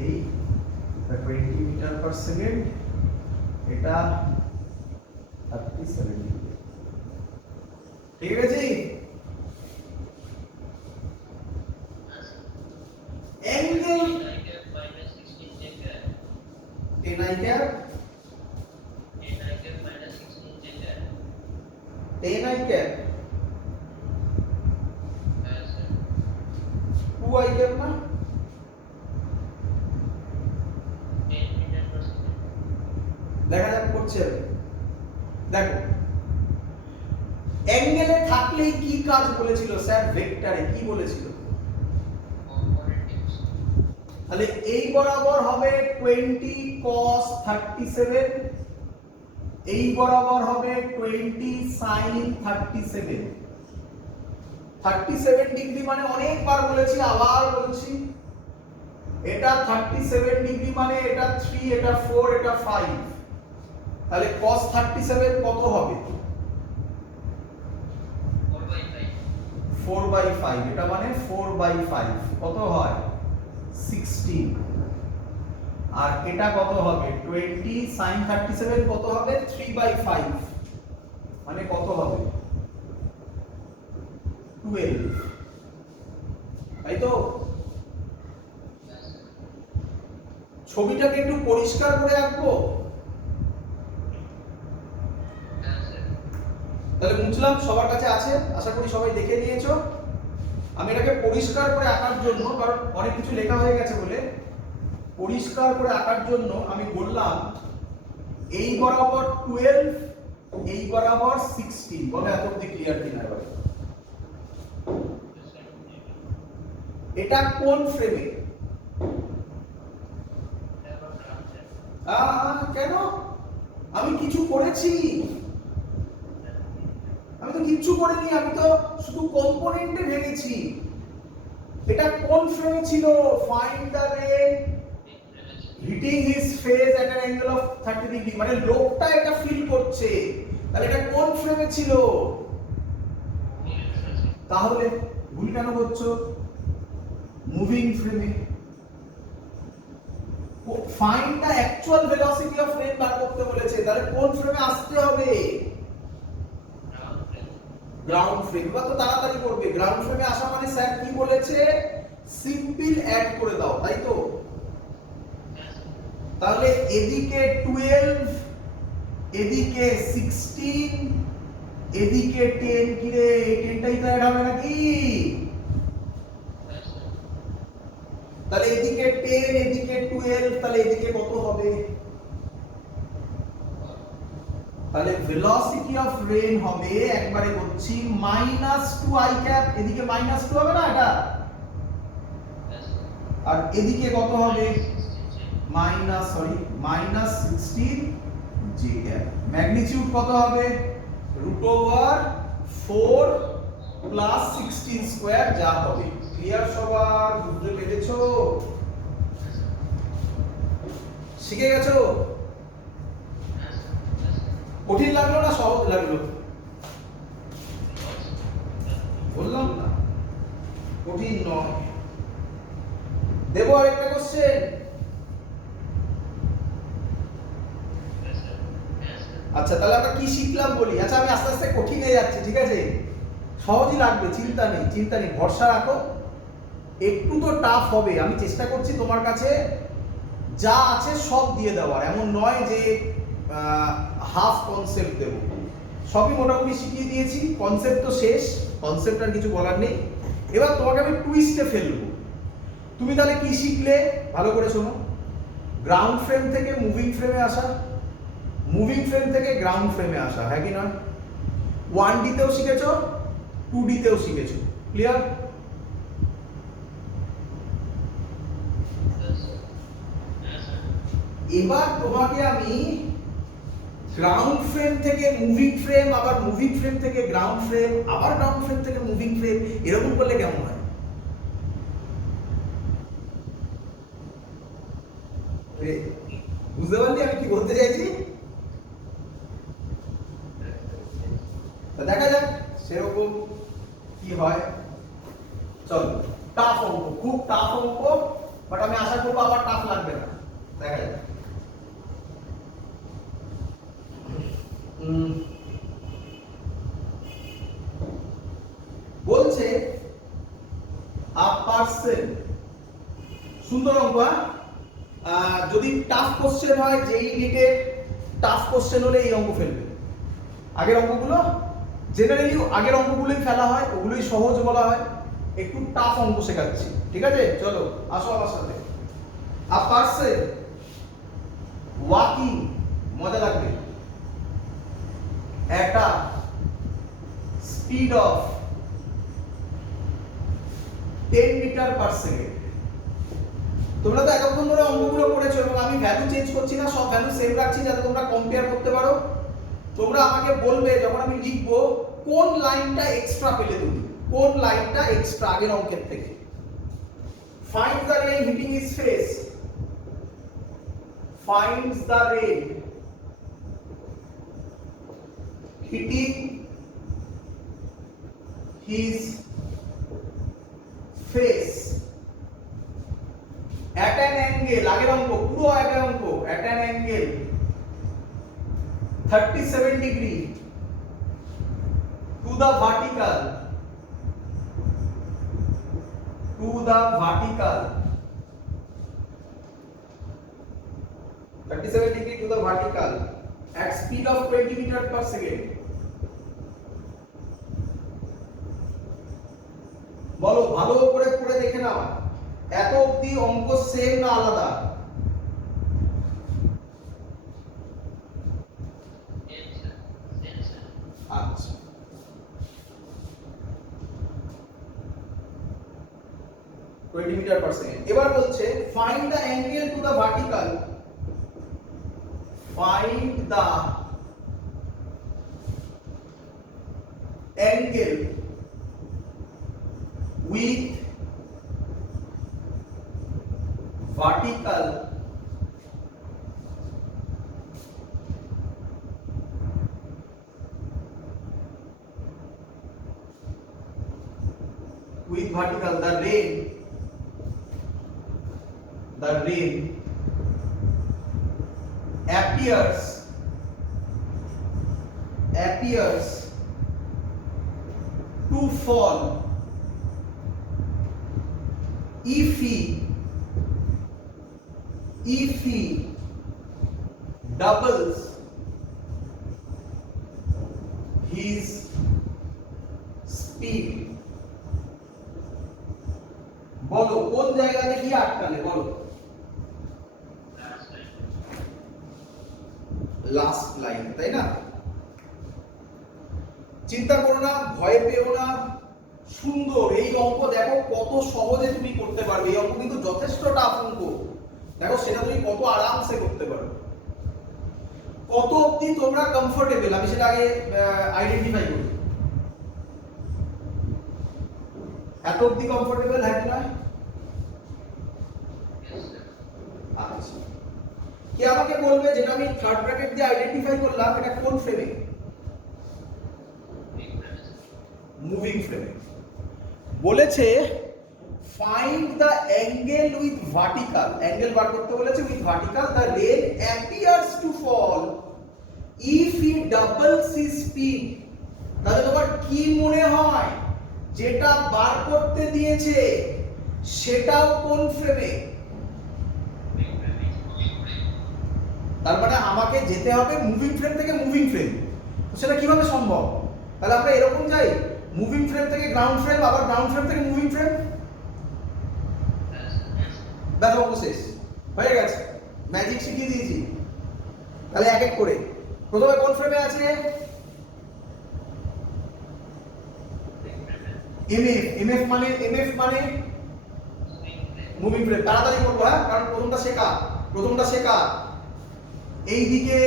এই 20 মিটার পার সেকেন্ড, এটা 37 ডিগ্রি, ঠিক আছে? angle 10 I cap 2 I cap না, দেখা যাক করছে। দেখো অ্যাঙ্গেলে থাকলেই কি কাজ বলেছিল স্যার? ভেক্টরে কি বলেছিল? তাহলে এই বরাবর হবে 20 cos 37, এই বরাবর হবে 20 sin 37, 37 ডিগ্রি মানে অনেকবার বলেছি, আবার বলছি, এটা 37 ডিগ্রি মানে এটা 3, এটা 4, এটা 5, তাহলে cos 37 কত হবে? 4/5, এটা মানে 4/5 কত হয়? 16, আর এটা কত হবে? 20 sin 37 কত হবে? 3/5, মানে কত হবে? 12, তাই তো? ছবিটাকে একটু পরিষ্কার করে আঁকবো। তাহলে মুছলাম, সবার কাছে আছে, আশা করি সবাই দেখে নিয়েছো। আমি এটাকে পরিষ্কার করে আঁকার জন্য, কারণ অনেক কিছু লেখা হয়ে গেছে বলে পরিষ্কার করে আঁকার জন্য আমি বললাম এই বরাবর 12, এই বরাবর 16। বলে এত অব্দি ক্লিয়ার কিনা এবার? এটা কোন ফ্রেমে? কেন? আমি কিছু করেছি? আমি তো কিচ্ছু করিনি, আমি তো শুধু কম্পোনেন্টে ভেঙেছি। এটা কোন ফ্রেমে ছিল? Find the ray hitting his face at an angle of 30 degree, মানে লোকটা এটা ফিল করছে। তাহলে এটা কোন ফ্রেমে ছিল? তাহলে ভুল কেন করছো? মুভিং ফ্রেমে। Find the actual velocity of rain বার করতে বলেছে, তাহলে কোন ফ্রেমে আসতে হবে? Ground frame. এবার তো তাড়াতাড়ি করবে। গ্রাউন্ড ফ্রেমে আসা মানে স্যার কি বলেছে? সিম্পল অ্যাড করে দাও, তাই তো? তাহলে এদিকে 12, এদিকে 16, এদিকে 10। কি রে, এই 10টাই তো অ্যাড হবে নাকি? তাহলে এদিকে 10, এদিকে 12, তাহলে এদিকে কত হবে? তাহলে ভেলোসিটি অফ রেন হবে, একবারে করছি, -2 i ক্যাপ। এদিকে -2 হবে না এটা? আর এদিকে কত হবে? -16 j ক্যাপ। ম্যাগনিটিউড কত হবে? √4 প্লাস 16 স্কয়ার যা হবে। ক্লিয়ার সবার? বুঝতে পেরেছো? শিখে গেছো? কঠিন লাগলো না সহজ লাগলো? বললাম না কঠিন নয়। দেবো আরেকটা কোশ্চেন? আচ্ছা, তাহলে আমরা কি শিখলাম বলি। আচ্ছা, আমি আস্তে আস্তে কঠিনে যাচ্ছি, ঠিক আছে? সহজই লাগবে, চিন্তা নেই, চিন্তা নেই, ভরসা রাখো। একটু তো টাফ হবে, আমি চেষ্টা করছি তোমার কাছে যা আছে সব দিয়ে দেওয়ার। এমন নয় যে হাফ কনসেপ্ট দেবো, সবই মোটামুটি শিখিয়ে দিয়েছি। কনসেপ্ট তো শেষ, কনসেপ্ট আর কিছু বলার নেই। এবার তোমাকে আমি টুইস্টে ফেলবো। তুমি তাহলে কি শিখলে ভালো করে শোনো। গ্রাউন্ড ফ্রেম থেকে মুভিং ফ্রেমে আসা, মুভিং ফ্রেম থেকে গ্রাউন্ড ফ্রেমে আসা, হ্যাঁ কি নয়? 1D তেও শিখেছো, 2D তেও শিখেছো। ক্লিয়ার? এবার তোমাকে আমি গ্রাউন্ড ফ্রেম থেকে মুভিং ফ্রেম, আবার মুভিং ফ্রেম থেকে গ্রাউন্ড ফ্রেম, আবার গ্রাউন্ড ফ্রেম থেকে মুভিং ফ্রেম, এরকম করলে কেমন হয়? বুঝতে পারলি আমি কি বলতে চাইছি? দেখা যাক সেরকম কি হয়। চলো, টাফ অঙ্ক, খুব টাফ অঙ্ক, বাট আমি আশা করবো আবার টাফ লাগবে না। দেখা যাক। বলছে আ পার্সন, সুন্দর অঙ্ক। যদি টাফ কোশ্চেন হয়, যেই নিটের টাফ কোশ্চেন হলে এই অঙ্ক ফেলবে। আগের অঙ্কগুলো জেনারেলি আগের অঙ্কগুলোই ফেলা হয়, ওগুলোই সহজ বলা হয়। একটু টাফ অঙ্ক শেখাচ্ছি, ঠিক আছে? চলো আসো আমার সাথে। আ পার্সন ওয়াকিং, মজা লাগবে, at a speed of 10 metre per second. তোমরা তো এতক্ষণ ধরে অঙ্কগুলো করেছো এবং আমি ভ্যালু চেঞ্জ করছি না, সব ভ্যালু সেম রাখছি যাতে তোমরা কম্পেয়ার করতে পারো। তোমরা আমাকে বলবে যখন আমি লিখবো কোন লাইনটা এক্সট্রা পেলে তুমি, কোন লাইনটা এক্সট্রা আগের অঙ্কের থেকে। Find the rain hitting his face, finds the rain hitting his face at an angle, আগের অঙ্ক পুরো আগের অঙ্ক, at an angle 37 degree to the vertical, to the vertical, 37 degree to the vertical at speed of 20 meter per second. বলো ভালো করে পড়ে দেখে নাও এত অবধি অঙ্ক সেম না আলাদা? আচ্ছা টোয়েন্টি মিটার পার সেকেন্ড। এবার বলছে find the angle to the vertical, find the angle with vertical the rain appears to fall if he doubles his speed। বলো কোন জায়গাতে কি আটকালে, বলো। লাস্ট লাইন, তাই না? চিন্তা করো না, ভয় পেও না, সুন্দর এই অঙ্ক দেখো কত সহজে তুমি করতে পারবে। এই অঙ্ক কিন্তু যথেষ্ট টাফ অঙ্ক, দেখো সেটা তুমি কত আরামসে করতে পারবে, কত অবধি তোমরা কমফোর্টেবল আমি সেটা আগে আইডেন্টিফাই করি। এত অবধি কমফোর্টেবল হ্যাঁ কি না? আচ্ছা কে আমাকে বলবে যেটা আমি থার্ড ব্র্যাকেট দিয়ে আইডেন্টিফাই করলাম এটা কোন ফ্রেমে? মুভিং ফ্রেমে। বলেছে find the angle with vertical, angle বার করতে বলেছে with vertical the rain appears to fall if he doubles his speed. তাহলে তোমার কি মনে হয় যেটা বার করতে দিয়েছে সেটাও কোন ফ্রেমে? তার মানে আমাকে যেতে হবে মুভিং ফ্রেম থেকে মুভিং ফ্রেম, সেটা কিভাবে সম্ভব? তাহলে আমরা এরকম যাই মুভিং ফ্রেম থেকে গ্রাউন্ড ফ্রেম, আবার গ্রাউন্ড ফ্রেম থেকে মুভিং ফ্রেম, ব্যাস অঙ্ক শেষ হয়ে গেছে, ম্যাজিক শিখিয়ে দিয়েছি। তাহলে এক এক করে প্রথমে কোন ফ্রেমে আছে? এমএফ মানে মুভিং ফ্রেম। তাড়াতাড়ি করবো হ্যাঁ, কারণ প্রথমটা শেখা। এইদিকে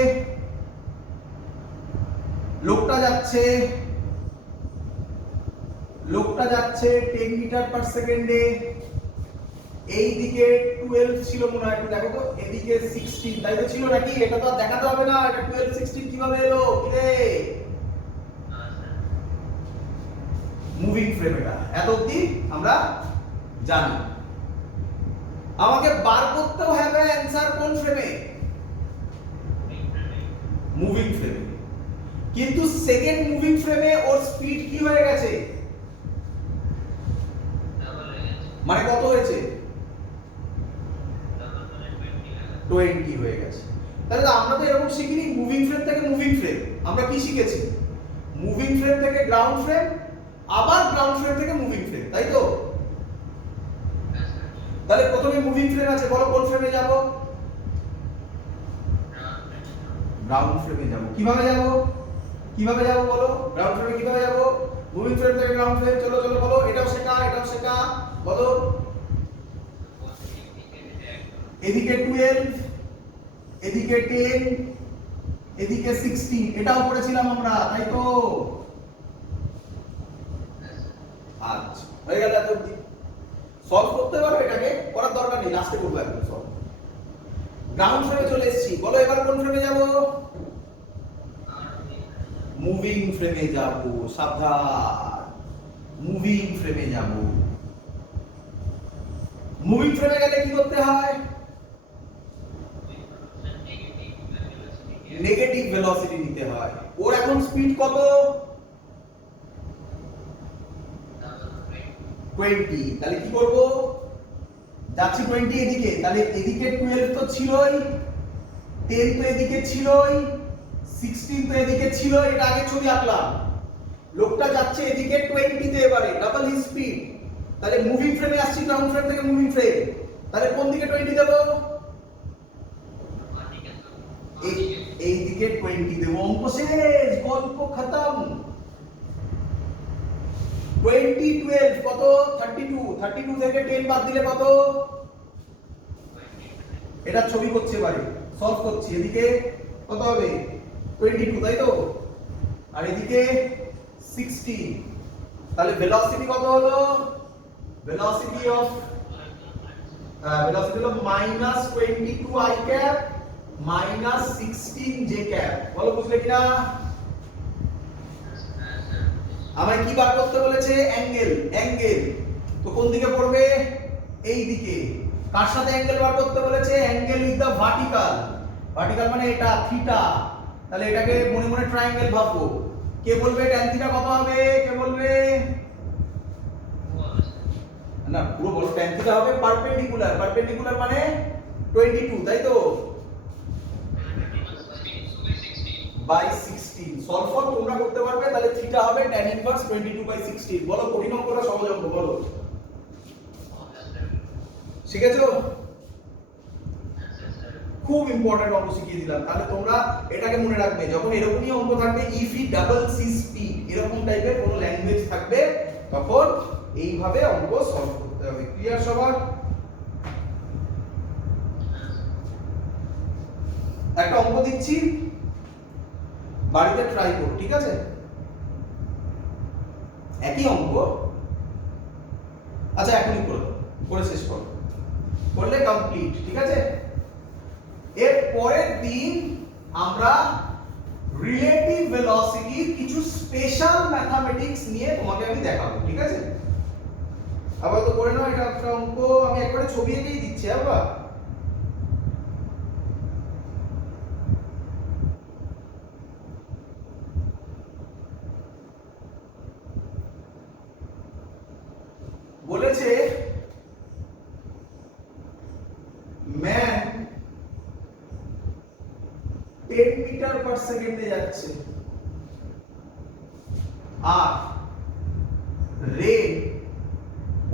লোকটা যাচ্ছে 10 মিটার পার সেকেন্ডে, এইদিকে 12 ছিল মনে হয়, একটু দেখো তো, এদিকে 16, তাই তো ছিল নাকি? এটা তো আর দেখাতে হবে না, এটা 12 16 কিভাবে এলো কিরে? মুভিং ফ্রেম এটা, এত অবধি আমরা জানি। আমাকে বার করতে হবে অ্যানসার কোন ফ্রেমে? মুভিং ফ্রেমে। কিন্তু সেকেন্ড মুভিং ফ্রেমে ওর স্পিড কি হয়ে গেছে? মানে কত হয়েছে? 20 হয়ে গেছে। তাহলে আমরা তো এরকম শিখিনি মুভিং ফ্রেম থেকে মুভিং ফ্রেম, আমরা কি শিখেছি? মুভিং ফ্রেম থেকে গ্রাউন্ড ফ্রেম, আবার গ্রাউন্ড ফ্রেম থেকে মুভিং ফ্রেম, তাই তো? তাহলে প্রথমে মুভিং ফ্রেম আছে, বলো কোন ফ্রেমে যাব? গ্রাউন্ড ফ্রেমে যাব। কিভাবে যাব বলো? গ্রাউন্ড ফ্রেমে কিভাবে যাব? মুভিং ফ্রেম থেকে গ্রাউন্ড ফ্রেম, চলো বলো, এটাও শেখা, বলো। এদিকে 12, এদিকে 10, এদিকে 16, এটাও পড়েছিলাম আমরা, তাই তো? আচ্ছা হয়ে গেল। এত সলভ করতে পারো, এটাকে করার দরকার নেই, লাস্টে করবো একদম সলভ। গ্রাউন্ড ফ্রেমে চলে এসেছি, বলো এবার কোন ফ্রেমে যাব? মুভিং ফ্রেমে যাব। সাবধান, মুভিং ফ্রেমে যাব। মুভিং ফ্রেমে গেলে কি করতে হয়? নেগেটিভ ভেলোসিটি নিতে হয়। ওর এখন স্পিড কত? 20। তাহলে কি করব? যাচ্ছি 20 এদিকে, তাহলে এদিকে 12 তো ছিলই, 10 তো এদিকে ছিলই, 16 তো এদিকে ছিল, এটা আগে ছবি আঁকলাম। লোকটা যাচ্ছে এদিকে 20 তে, এবারে ডাবল হিজ স্পিড, তাহলে মুভিং ফ্রেমে আসছি, গ্রাউন্ড ফ্রেম থেকে মুভিং ফ্রেম, তাহলে কোন দিকে 20 দেব? এই দিকে 20 দেব। অঙ্ক শেষ, গল্প খতম। 20 12 কত? 32। 32 থেকে 10 বাদ দিলে কত? এটা ছবি করছে এবারে, সলভ করছি। এদিকে কত হবে? 22, তাই তো? আর এদিকে 16। তাহলে ভেলোসিটি কত হলো? ভেলোসিটি হলো -22 i cap -16 j cap। বলো বুঝলে কিনা? আমায় কি বার করতে বলেছে? অ্যাঙ্গেল। তো কোন দিকে পড়বে? এই দিকে। কার সাথে অ্যাঙ্গেল বার করতে বলেছে? Angle with the vertical. Vertical মানে এটা থিটা। তাহলে এটাকে মনে মনে ট্রায়াঙ্গেল ভাববো। কে বলবে tan থিটা কত হবে? কে বলবে? না পুরো বলো। tan থিটা হবে পারপেন্ডিকুলার মানে 22, তাই তো? বাই 16। সলভ তোমরা করতে পারবে। তাহলে থিটা হবে tan ইনভার্স 22/16। বলো কঠিন অঙ্কটা সহজ অঙ্ক বলো। শিখেছো? খুব ইম্পর্টেন্ট অঙ্ক শিখিয়ে দিলাম। তাহলে তোমরা এটাকে মনে রাখবে, যখন এরকমই অঙ্ক থাকবে if E double C speed এরকম টাইপের কোনো ল্যাঙ্গুয়েজ থাকবে, তখন এইভাবে অঙ্ক সলভ করতে হবে। ক্লিয়ার সবার? একটা অঙ্ক দিচ্ছি, বাড়িতে ট্রাই করো, ঠিক আছে? একই অঙ্ক। আচ্ছা এখনই করে দাও, করে শেষ করো, করলে কমপ্লিট, ঠিক আছে? এর পরের দিন আমরা রিলেটিভ ভেলোসিটির কিছু স্পেশাল ম্যাথমেটিক্স নিয়ে তোমাকে আমি দেখাবো, ঠিক আছে? আবার তো করে নাও, এটা একটা অঙ্ক আমি একবারে ছবি এঁকেই দিচ্ছি। আবার বলেছে ম্যান 10 মিটার পার সেকেন্ডে যাচ্ছে, আর রেন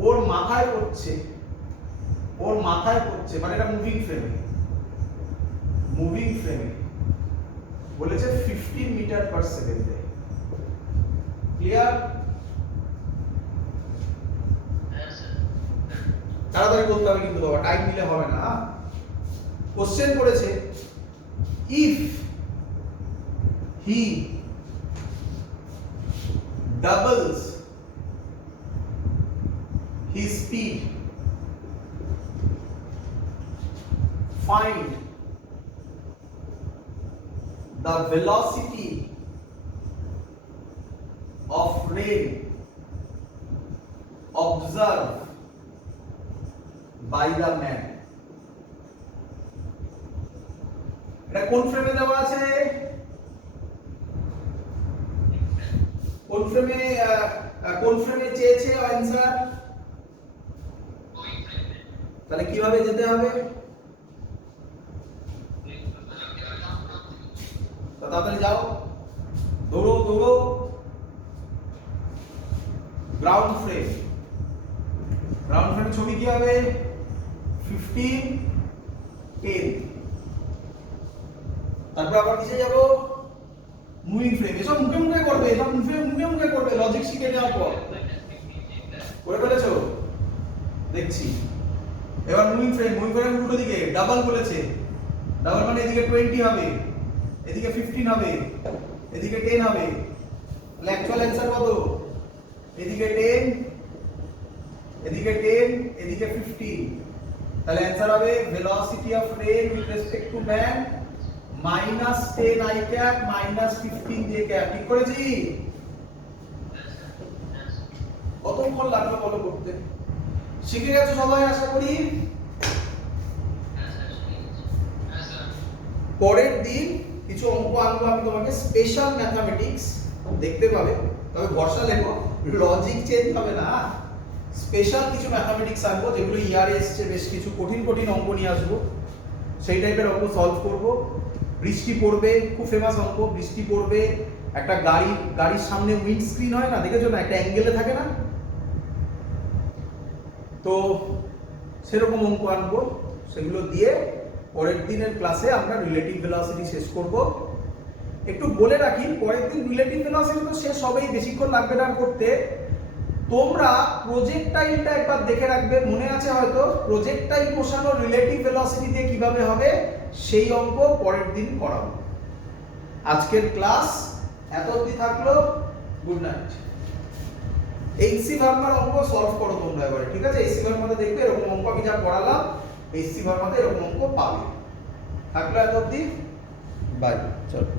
ওর মাথায় পড়ছে, মানে এটা মুভিং ফ্রেমে বলেছে 15 মিটার পার সেকেন্ডে। ক্লিয়ার? তাড়াতাড়ি বলতে হবে কিন্তু বাবা, টাইম দিলে হবে না। কোশ্চেন করেছে if he doubles his speed, find the velocity of rain observed by the man। এটা কোন ফ্রেমে দেওয়া আছে? কোন ফ্রেমে চেয়েছে অ্যানসার? তাহলে কিভাবে যেতে হবে? তাড়াতাড়ি যাও, দৌড়ো। গ্রাউন্ড ফ্রেমের ছবি কি হবে? 15 10। তারপর আবার কিসে যাব? Moving frame. এসব মুখে করবে, লজিক শিখে নেওয়ার পর। করে ফেলেছো? দেখছি। এবার মুভিং ফ্রেম উল্টো দিকে ডাবল বলেছে। ডাবল মানে এদিকে 20 হবে, এদিকে 15 হবে, এদিকে 10 হবে। তাহলে অ্যাকচুয়াল অ্যানসার কত? এদিকে 10, এদিকে 15। তাহলে অ্যানসার হবে velocity of rain with respect to man -10 i cap -15 j cap। ঠিক করেছি? কতক্ষণ লাগলো বলো করতে? শিখে গেছো সবাই আশা করি। পরের দিন কিছু অঙ্ক আনবো আমি তোমাকে, স্পেশাল ম্যাথমেটিক্স দেখতে পাবে, তবে ভরসা লেখো, লজিক চেঞ্জ হবে না। স্পেশাল কিছু ম্যাথমেটিক্স আনবো যেগুলো ইয়ারে এসছে, বেশ কিছু কঠিন অঙ্ক নিয়ে আসবো, সেই টাইপের অঙ্ক সলভ করব। বৃষ্টি পড়বে, খুব ফেমাস অঙ্ক। বৃষ্টি পড়বে, একটা গাড়ির সামনে উইন্ড স্ক্রিন হয় না, দেখেছো না? একটা অ্যাঙ্গেলে থাকে না? তো সেরকম অঙ্ক আনবো, সেগুলো দিয়ে পরের দিনের ক্লাসে আমরা রিলেটিভ ভেলোসিটি শেষ করব। একটু বলে রাখি, পরের দিন রিলেটিভ ভেলোসিটি তো শেষ হবেই, বেশিক্ষণ লাগবে না করতে। তোমরা প্রজেক্টাইলটা একবার দেখে রাখবে, মনে আছে হয়তো প্রজেক্টাইল বসানো রিলেটিভ ভেলোসিটি দিয়ে কিভাবে হবে, সেই অঙ্ক পরের দিন করাবো। আজকের ক্লাস এত অবধি থাকলো, গুড নাইট। এইচসি ভার্মার অঙ্ক সলভ করো তোমরা এবারে, ঠিক আছে? এইচসি ভার্মাতে দেখবে এরকম অঙ্ক আমি যা পড়ালাম, এইচসি ভার্মাতে এরকম অঙ্ক পাবে। থাকলো এত অবধি, বাই, চলো।